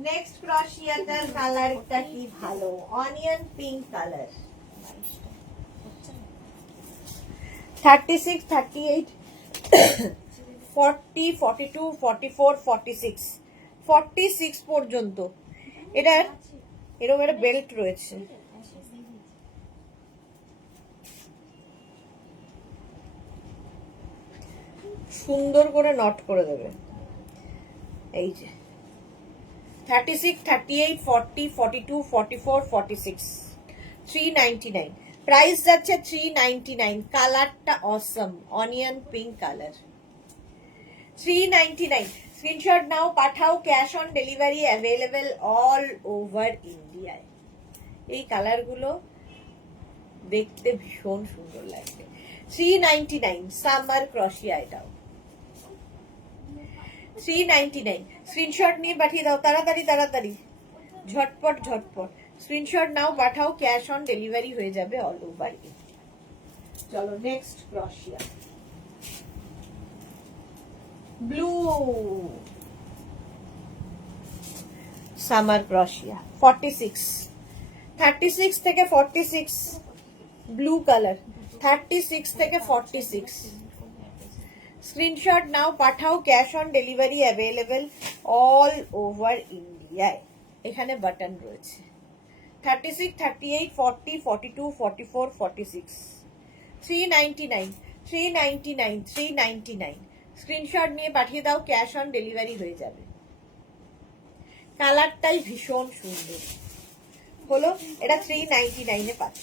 নেক্সট ক্রশিয়াটার কালারটা কি ভালো, অনিয়ন পিঙ্ক কালার। 36, 38, 40, 42, 44, 46, 46 পর্যন্ত। এটার এরকম একটা বেল্ট রয়েছে। সুন্দর করে নট করে দেবে। এই যে 36, 38, 40, 42, 44, 46, 399। প্রাইস যাচ্ছে 399। কালারটা awesome, onion pink colour. 399। Screenshot নাও, পাঠাও, cash on delivery available all over ইন্ডিয়ায়। এই কালারগুলো দেখতে ভীষণ সুন্দর লাগবে। 399 সামার ক্রশিয়া। এটাও 399। স্ক্রিনশট নিয়ে পাঠিয়ে দাও, তাড়াতাড়ি তাড়াতাড়ি, ঝটপট ঝটপট। স্ক্রিনশট নাও, পাঠাও, ক্যাশ অন ডেলিভারি হয়ে যাবে অল ওভার ইন্ডিয়া। চলো নেক্সট ক্রশিয়া, ব্লু সামার ক্রশিয়া। 46, 36 থেকে 46, ব্লু কালার। 36 থেকে 46। স্ক্রিনশট নাও, পাঠাও, cash on delivery available all over ইন্ডিয়ায়। এখানে বাটন রয়েছে। 36, 38, 40, 42, 44, 46, 399, 399, 399। স্ক্রিনশট নিয়ে পাঠিয়ে দাও, ক্যাশ অন ডেলিভারি হয়ে যাবে। কালারটাই ভীষণ সুন্দর হলো। এটা 399 পাচ্ছ।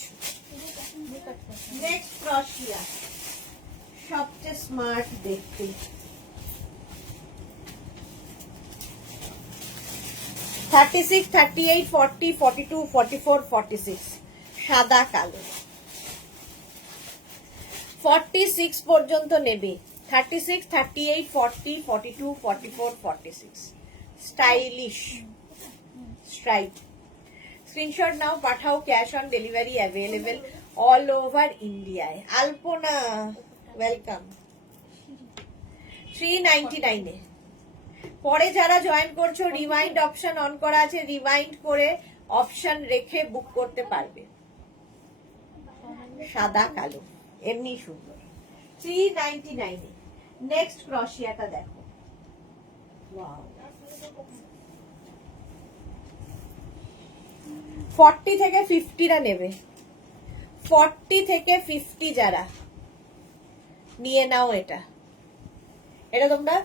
নেক্সট ক্রশিয়া, সবচেয়ে স্মার্ট দেখতে। 36, 38, 40, 42, 44, 46, সাদা কালো। 46 পর্যন্ত নেবে। 36, 38, 40, 42, 44, 46, স্টাইলিশ স্ট্রাইপ। স্ক্রিনশট নাও, পাঠাও, cash on delivery available all over ইন্ডিয়ায়। আলপনা ওয়েলকাম। 399 এ। পরে যারা জয়েন করছো, রিমাইন্ড অপশন অন করা আছে, রিমাইন্ড করে অপশন রেখে বুক করতে পারবে। সাদা কালো, এমনি সুন্দর। 399 এ। নেক্সট ক্রশিয়াটা দেখো, ওয়াও। 40 থেকে 50রা নেবে। 40 থেকে 50 যারা নিয়ে নাও, এটা এটা তোমরা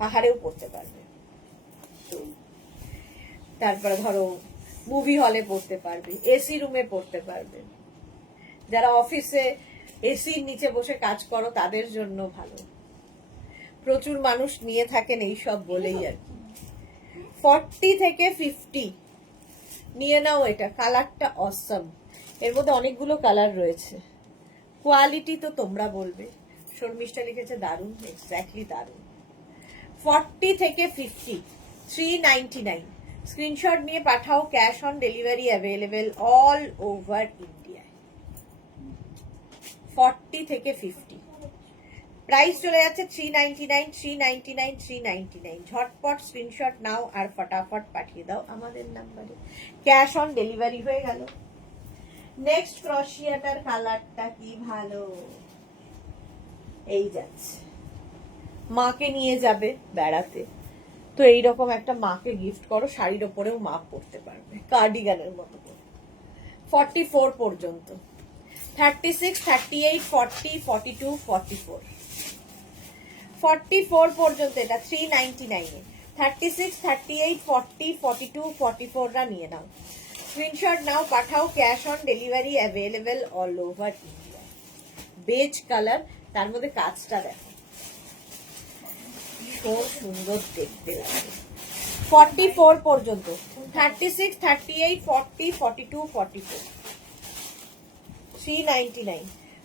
পাহাড়েও পড়তে পারবে। তারপরে ধরো মুভি হলে পড়তে পারবে, এসি রুমে পড়তে পারবে। যারা অফিসে এসির নিচে বসে কাজ করো তাদের জন্য ভালো। প্রচুর মানুষ নিয়ে থাকেন এই সব বলেই আর কি। 40 থেকে 50 নিয়ে নাও এটা। কালারটা অসম। এর মধ্যে অনেকগুলো কালার রয়েছে। কোয়ালিটি তো তোমরা বলবে। শর্মিষ্ঠা লিখেছে দারুণ, এক্স্যাক্টলি দারুণ। 40 থেকে 50, 399। স্ক্রিনশট নিয়ে পাঠাও, cash on delivery available all over ইন্ডিয়ায়। 40 থেকে 50। প্রাইস চলে যাচ্ছে 399, 399, 399। ঝটপট স্ক্রিনশট নাও আর ফটাফট পাঠিয়ে দাও আমাদের নাম্বারে। ক্যাশ অন ডেলিভারি হয়ে গেল। নেক্সট ক্রশিয়াটার কালারটা কি ভালো। এই যাচ্ছে, মাকে নিয়ে যাবে বেড়াতে, তো এইরকম একটা মাকে গিফট করো, শাড়ির ওপরেও মা পরতে পারবে, কার্ডিগানের মতো করে। 44 পর্যন্ত। 36, 38, 40, 42, 44, 44 পর্যন্ত এটা 399 এ। 36, 38, 40, 42, 44 রা নিয়ে নাও। স্ক্রিনশট নাও, পাঠাও, cash on delivery available all over India. Beige colour, তার মধ্যে কাজটা দেখো খুব সুন্দর দেখতে লাগে। 44 পর্যন্ত, 36, 38, 40, 42, 44, 399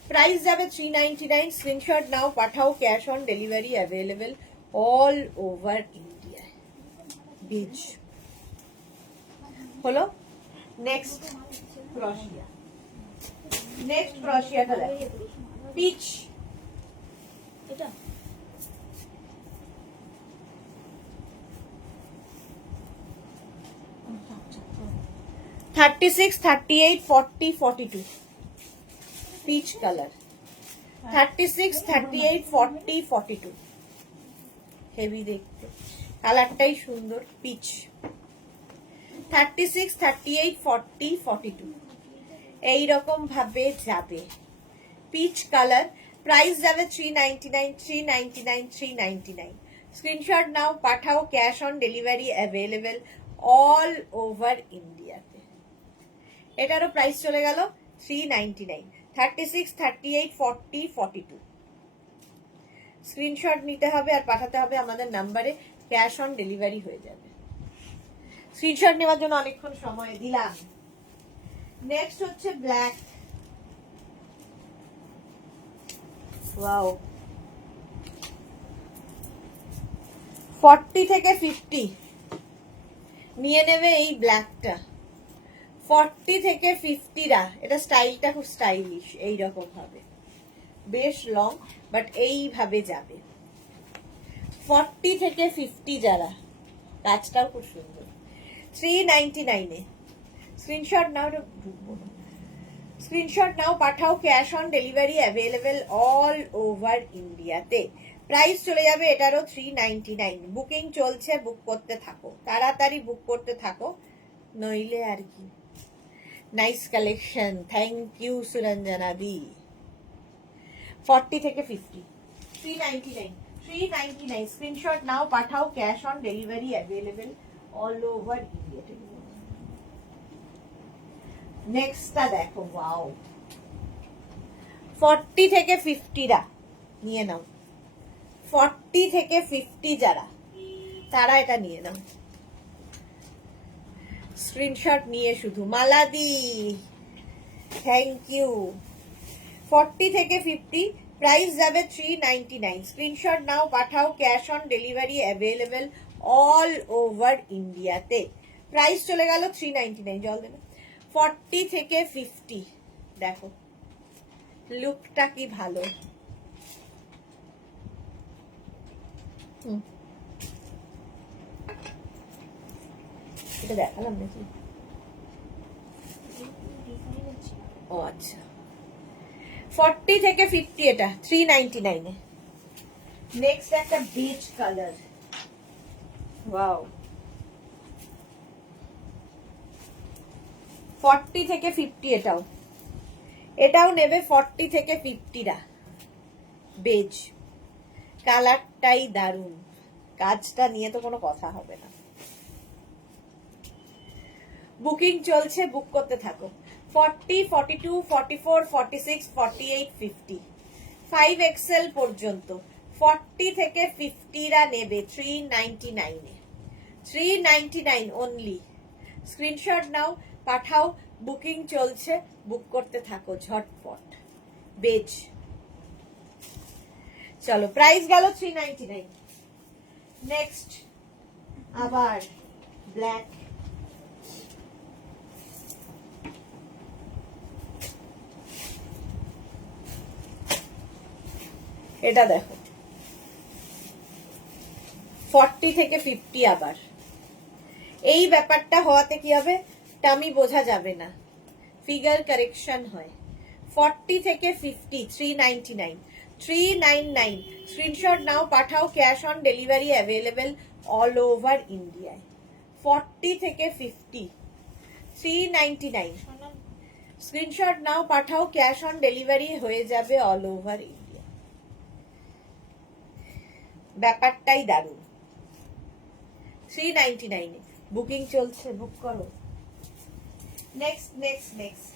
প্রাইস যাবে 399। স্ক্রিনশট নাও, পাঠাও, cash on delivery available all over India. বীজ হলো। নেক্সট ক্রোশিয়া, নেক্সট ক্রোশিয়াটা দেখো, পিচ। এটা 36, 38, 40, 42 পিচ কালার। 36, 38, 40, 42 হেভি দেখতে, কালারটাই সুন্দর, পিচ। 36, 38, 40, 42 এইরকম ভাবে যাবে, পিচ কালার। প্রাইস যাবে 399, 399, 399। স্ক্রিনশট নাও, পাঠাও, cash on delivery available all over ইন্ডিয়াতে। এটারও প্রাইস চলে গেল 399। 36, 38, 40, 42 স্ক্রিনশট নিতে হবে আর পাঠাতে হবে আমাদের নাম্বারে, ক্যাশ অন ডেলিভারি হয়ে যাবে। স্ক্রিনশট নেওয়ার জন্য অনেকক্ষণ সময় দিলাম। নেক্সট হচ্ছে ব্ল্যাক। ওয়াও, 40 থেকে 50 নিয়ে নেবে এই ব্ল্যাকটা। 40 থেকে 50 রা, এটা স্টাইলটা খুব স্টাইলিশ, এইরকম ভাবে, বেশ লং, বাট এইভাবে যাবে। 40 থেকে 50 যারা, কাজটাও খুব সুন্দর। 399 এ স্ক্রিনশট নাও, স্ক্রিনশট নাও, পাঠাও, cash on delivery available all over ইন্ডিয়াতে। প্রাইস চলে যাবে এটারও 399। বুকিং চলছে, বুক করতে থাকো, তাড়াতাড়ি বুক করতে থাকো, নইলে আর কি। Nice collection, thank you Suranjana দি। 40 থেকে 50, 399, 399। স্ক্রিনশট নাও, পাঠাও, cash on delivery available all over ইন্ডিয়াতে। নেক্সটটা দেখো, ওয়াও, 40 থেকে 50 রা নিয়ে নাও। 40 থেকে 50 যারা, তারা এটা নিয়ে নাও। স্ক্রিনশট নিয়ে শুধু মালাদি, থ্যাংক ইউ। 40 থেকে 50, প্রাইস যাবে 399। স্ক্রিনশট নাও, পাঠাও, cash on delivery available all over ইন্ডিয়াতে। প্রাইস চলে গেল 399। জল দেবে। 40 থেকে 50 দেখো লুকটা কি ভালো। এটা দেখালাম নাকি? ও আচ্ছা, 40 থেকে 50 এটা 399 এ। নেক্সট একটা বিচ কালার, ওয়াও, 40 থেকে 50 এটাও, এটাও নেবে 40 থেকে 50 রা। বেজ কালারটাই দারুন, কাজটা নিয়ে তো কোনো কথা হবে না। বুকিং চলছে, বুক করতে থাকো। 40, 42, 44, 46, 48, 50 5XL পর্যন্ত 40 থেকে 50 রা নেবে 399 এ। 399 অনলি। স্ক্রিনশট নাও, পাঠাও, বুকিং চলছে, বুক করতে থাকো ঝটপট। বেজ, চলো, প্রাইস গেল 399। নেক্সট আবার ব্ল্যাক। এটা দেখো, 40 থেকে 50 আবার। এই ব্যাপারটা হওয়াতে কি হবে, টামি বোঝা যাবে না, ফিগার কারেকশন হয়। 40 থেকে 50, 399, 399। স্ক্রিনশট নাও, পাঠাও, cash on delivery available all over ইন্ডিয়ায়। 40 থেকে 50, 399। স্ক্রিনশট নাও, পাঠাও, ক্যাশ অন ডেলিভারি হয়ে যাবে অল ওভার ইন্ডিয়া। ব্যাপারটাই দারুণ। 399 বুকিং চলছে, বুক করো। Next next next,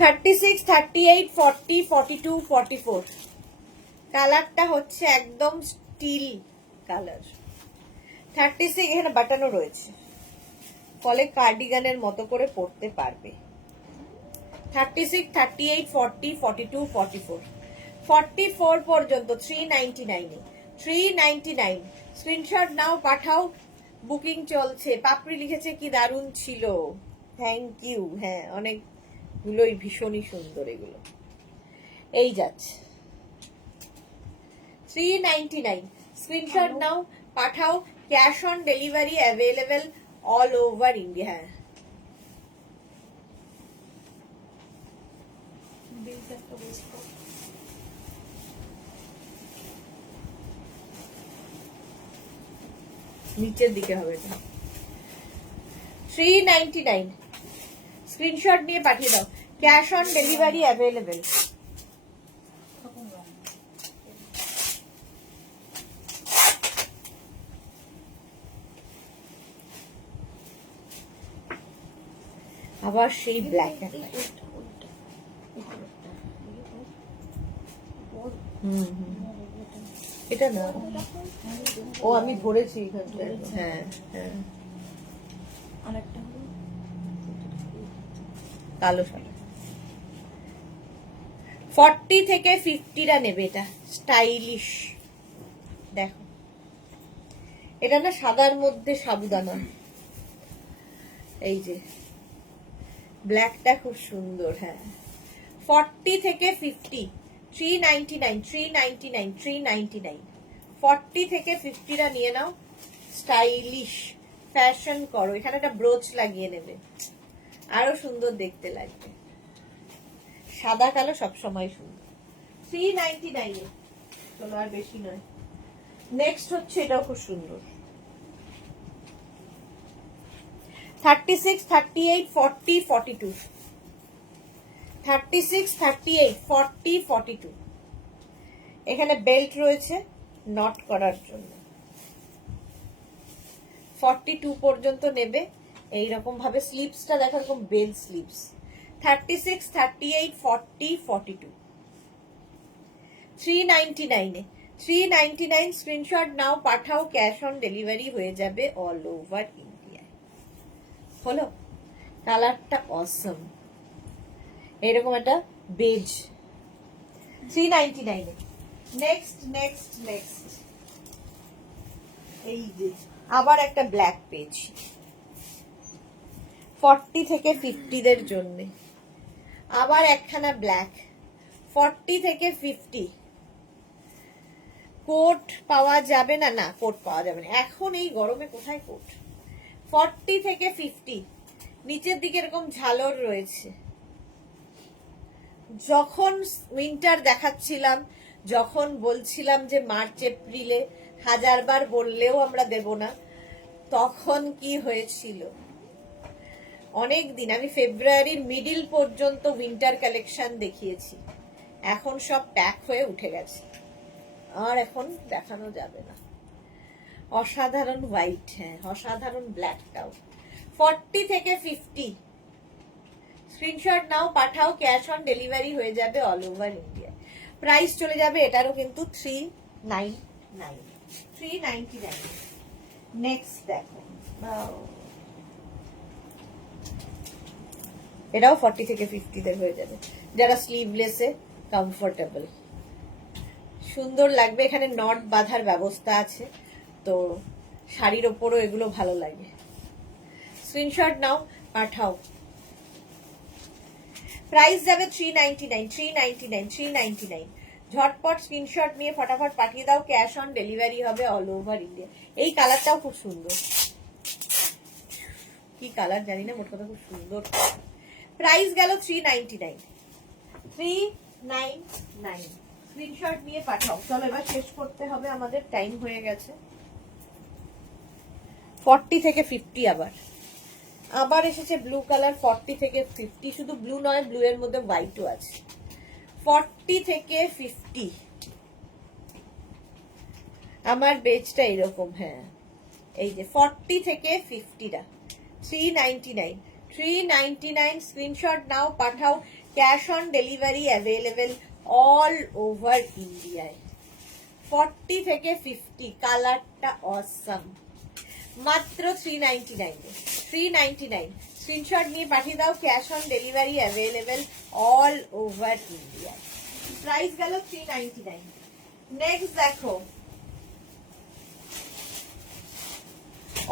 $36, $38, $40, $42, $44। কালারটা হচ্ছে একদম স্টিল কালার। 36 এখানে বাটনও রয়েছে, ফলে কার্ডিগানের মতো করে পরতে পারবে। 36, 38, 40, 42, 44, 44 পর্যন্ত 399 399। স্ক্রিনশট নাও, পাঠাও, বুকিং চলছে। পাপড়ি লিখেছে কি দারুণ ছিল, থ্যাংক ইউ। হ্যাঁ, অনেকগুলোই ভীষণই সুন্দর এগুলো। এই যাচ্ছে 399। স্ক্রিনশট নাও, পাঠাও, cash on delivery available all over India. হ্যাঁ, নিচের দিকে হবে এটা। 399। স্ক্রিনশট নিয়ে পাঠিয়ে দাও, ক্যাশ অন ডেলিভারি অ্যাভেলেবেল। আবার সেই ব্ল্যাক অ্যান্ড হোয়াইট। এটা না, ও আমি ধরেছি এখানটায়। হ্যাঁ হ্যাঁ, আরেকটা কালো সাদা। 40 থেকে 50রা নেবে এটা, স্টাইলিশ। দেখো এটা না সাদার মধ্যে সাবুদানা, এই যে ব্ল্যাকটা খুব সুন্দর। হ্যাঁ, 40 থেকে 50, 399 399 399। 40 থেকে 50রা নিয়ে নাও, স্টাইলিশ ফ্যাশন করো। এখানে একটা ব্রোচ লাগিয়ে নেবে, আরো সুন্দর দেখতে লাগবে। সাদা কালো সবসময় সুন্দর। 399। চলো আর বেশি নয়। নেক্সট হচ্ছে এটাও খুব সুন্দর, 36, 38, 40, 42। 36, 38, 40, 42। এখানে বেল্ট রয়েছে নট করার জন্য। 42 পর্যন্ত নেবে। এইরকম ভাবে স্লিপসটা দেখো, এরকম বেল স্লিপস। 36, 38, 40, 42। 399 399। স্ক্রিনশট নাও, পাঠাও, ক্যাশ অন ডেলিভারি হয়ে যাবে অল ওভার ইন্ডিয়া। হলো, কালারটা অসম, এরকম একটা বেজ। 399। নেক্সট নেক্সট নেক্সট, এই যে আবার একটা ব্ল্যাক পেজ, 40 থেকে 50দের জন্য আবার একখানা ব্ল্যাক। 40 থেকে 50। কোট পাওয়া যাবে না, না কোট পাওয়া যাবে না এখন এই গরমে, কোথায় কোট। 40 থেকে 50, নিচের দিকে এরকম ঝালর রয়েছে। যখন উইন্টার দেখাচ্ছিলাম, যখন বলছিলাম যে মার্চ এপ্রিলে 1000 বার বললেও আমরা দেব না, তখন কি হয়েছিল, অনেক দিন আমি ফেব্রুয়ারির মিডিল পর্যন্ত উইন্টার কালেকশন দেখিয়েছি। এখন সব প্যাক হয়ে উঠে গেছে, আর এখন দেখানো যাবে না। অসাধারণ হোয়াইট, হ্যাঁ অসাধারণ ব্ল্যাকটাও। 40 থেকে 50। স্ক্রিনশট নাও, পাঠাও, ক্যাশ অন ডেলিভারি হয়ে যাবে অল ওভার ইন্ডিয়া। প্রাইস চলে যাবে এটারও কিন্তু 399 399। নেক্সট দেখো, এটাও 40 থেকে 50 হয়ে যাবে, যারা স্লিভলেসে কমফোর্টেবল। সুন্দর লাগবে, এখানে নট বাঁধার ব্যবস্থা আছে, তো শাড়ির ওপরও এগুলো ভালো লাগে। স্ক্রিনশট নাও, পাঠাও। প্রাইস যাবে 399 399 399। ঝটপট স্ক্রিনশট নিয়ে ফটাফট পাঠিয়ে দাও, ক্যাশ অন ডেলিভারি হবে অল ওভার ইন্ডিয়া। এই কালারটাও খুব সুন্দর, কি কালার জানি না, মোট কথা খুব সুন্দর। প্রাইস গেল 399 399। স্ক্রিনশট নিয়ে পাঠাও। চলো এবার শেষ করতে হবে, আমাদের টাইম হয়ে গেছে। 40 থেকে 50 আবার আবার এসেছে ব্লু কালার 40 থেকে 50, শুধু ব্লু নয়, ব্লু এর মধ্যে হোয়াইটও আছে। 40 থেকে 50 আমার বেচটা এরকম। হ্যাঁ, এই যে 40 থেকে 50টা 399, 399। স্ক্রিনশট নাও, পাঠাও। Cash on delivery available all over ইন্ডিয়ায়। 40 থেকে 50, কালারটা অসাম, মাত্র 399, 399। স্ক্রিনশট নিয়ে পাঠিয়ে দাও। Cash on delivery available all over India. Price গেল 399। নেক্সট দেখো,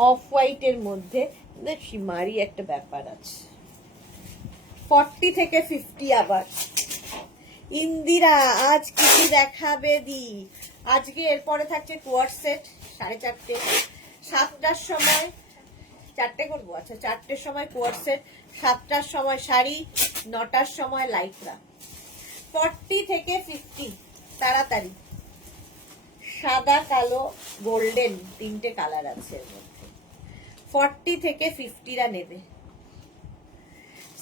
অফ হোয়াইট এর মধ্যে সীমারি একটা ব্যাপার আছে। 40 থেকে 50 আবার। ইন্দিরা আজ কিছু দেখাবে দি। আজকে এরপরে থাকছে কোয়ার সেট 4:30, 7টার সময় 4টে করবো। আচ্ছা, 4টের সময় কোয়ার সেট, 7টার সময় শাড়ি, 9টার সময় লাইকরা। 40 থেকে 50 তাড়াতাড়ি। সাদা, কালো, গোল্ডেন, 3টে কালার আছে এর মধ্যে। 40 থেকে 50রা নেবে।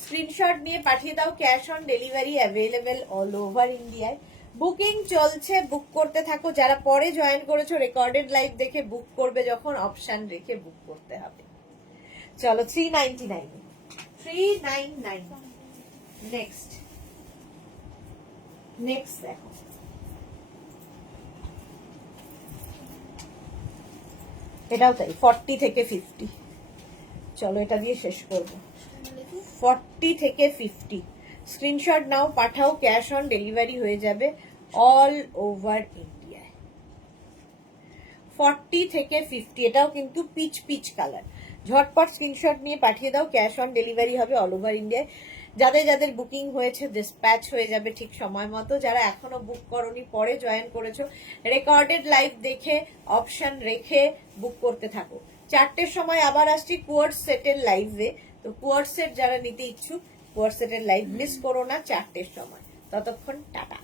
স্ক্রিনশট নিয়ে পাঠিয়ে দাও। Cash on delivery available all over ইন্ডিয়ায়। বুকিং চলছে, বুক করতে থাকো। যারা পরে জয়েন করেছো, রেকর্ডেড লাইভ দেখে বুক করবে যখন, অপশন রেখে বুক করতে হবে। চলো 399, 399। নেক্সট দেখো, এটাও তাই 40 থেকে 50। চলো এটা দিয়ে শেষ করবো। 40 থেকে 50 স্ক্রিনশট নাও, পাঠাও। ক্যাশ অন ডেলিভারি হয়ে যাবে অল ওভার ইন্ডিয়ায়। 40 থেকে 50, এটাও কিন্তু পিচ পিচ কালার। ঝটপট স্ক্রিনশট নিয়ে পাঠিয়ে দাও। ক্যাশ অন ডেলিভারি হবে অল ওভার ইন্ডিয়ায়। যাদের যাদের বুকিং হয়েছে ডিসপ্যাচ হয়ে যাবে ঠিক সময় মতো। যারা এখনো বুক করনি, পরে জয়েন করেছো, রেকর্ডেড লাইভ দেখে অপশন রেখে বুক করতে থাকো। 4টের সময় আবার আসছি কোয়ার্ড সেটের লাইভে। তো কোয়ার্ড সেট যারা নিতে ইচ্ছুক, কোয়ার্ড সেটের লাইভ মিস করো না 4টের সময়। ততক্ষণ টাটা।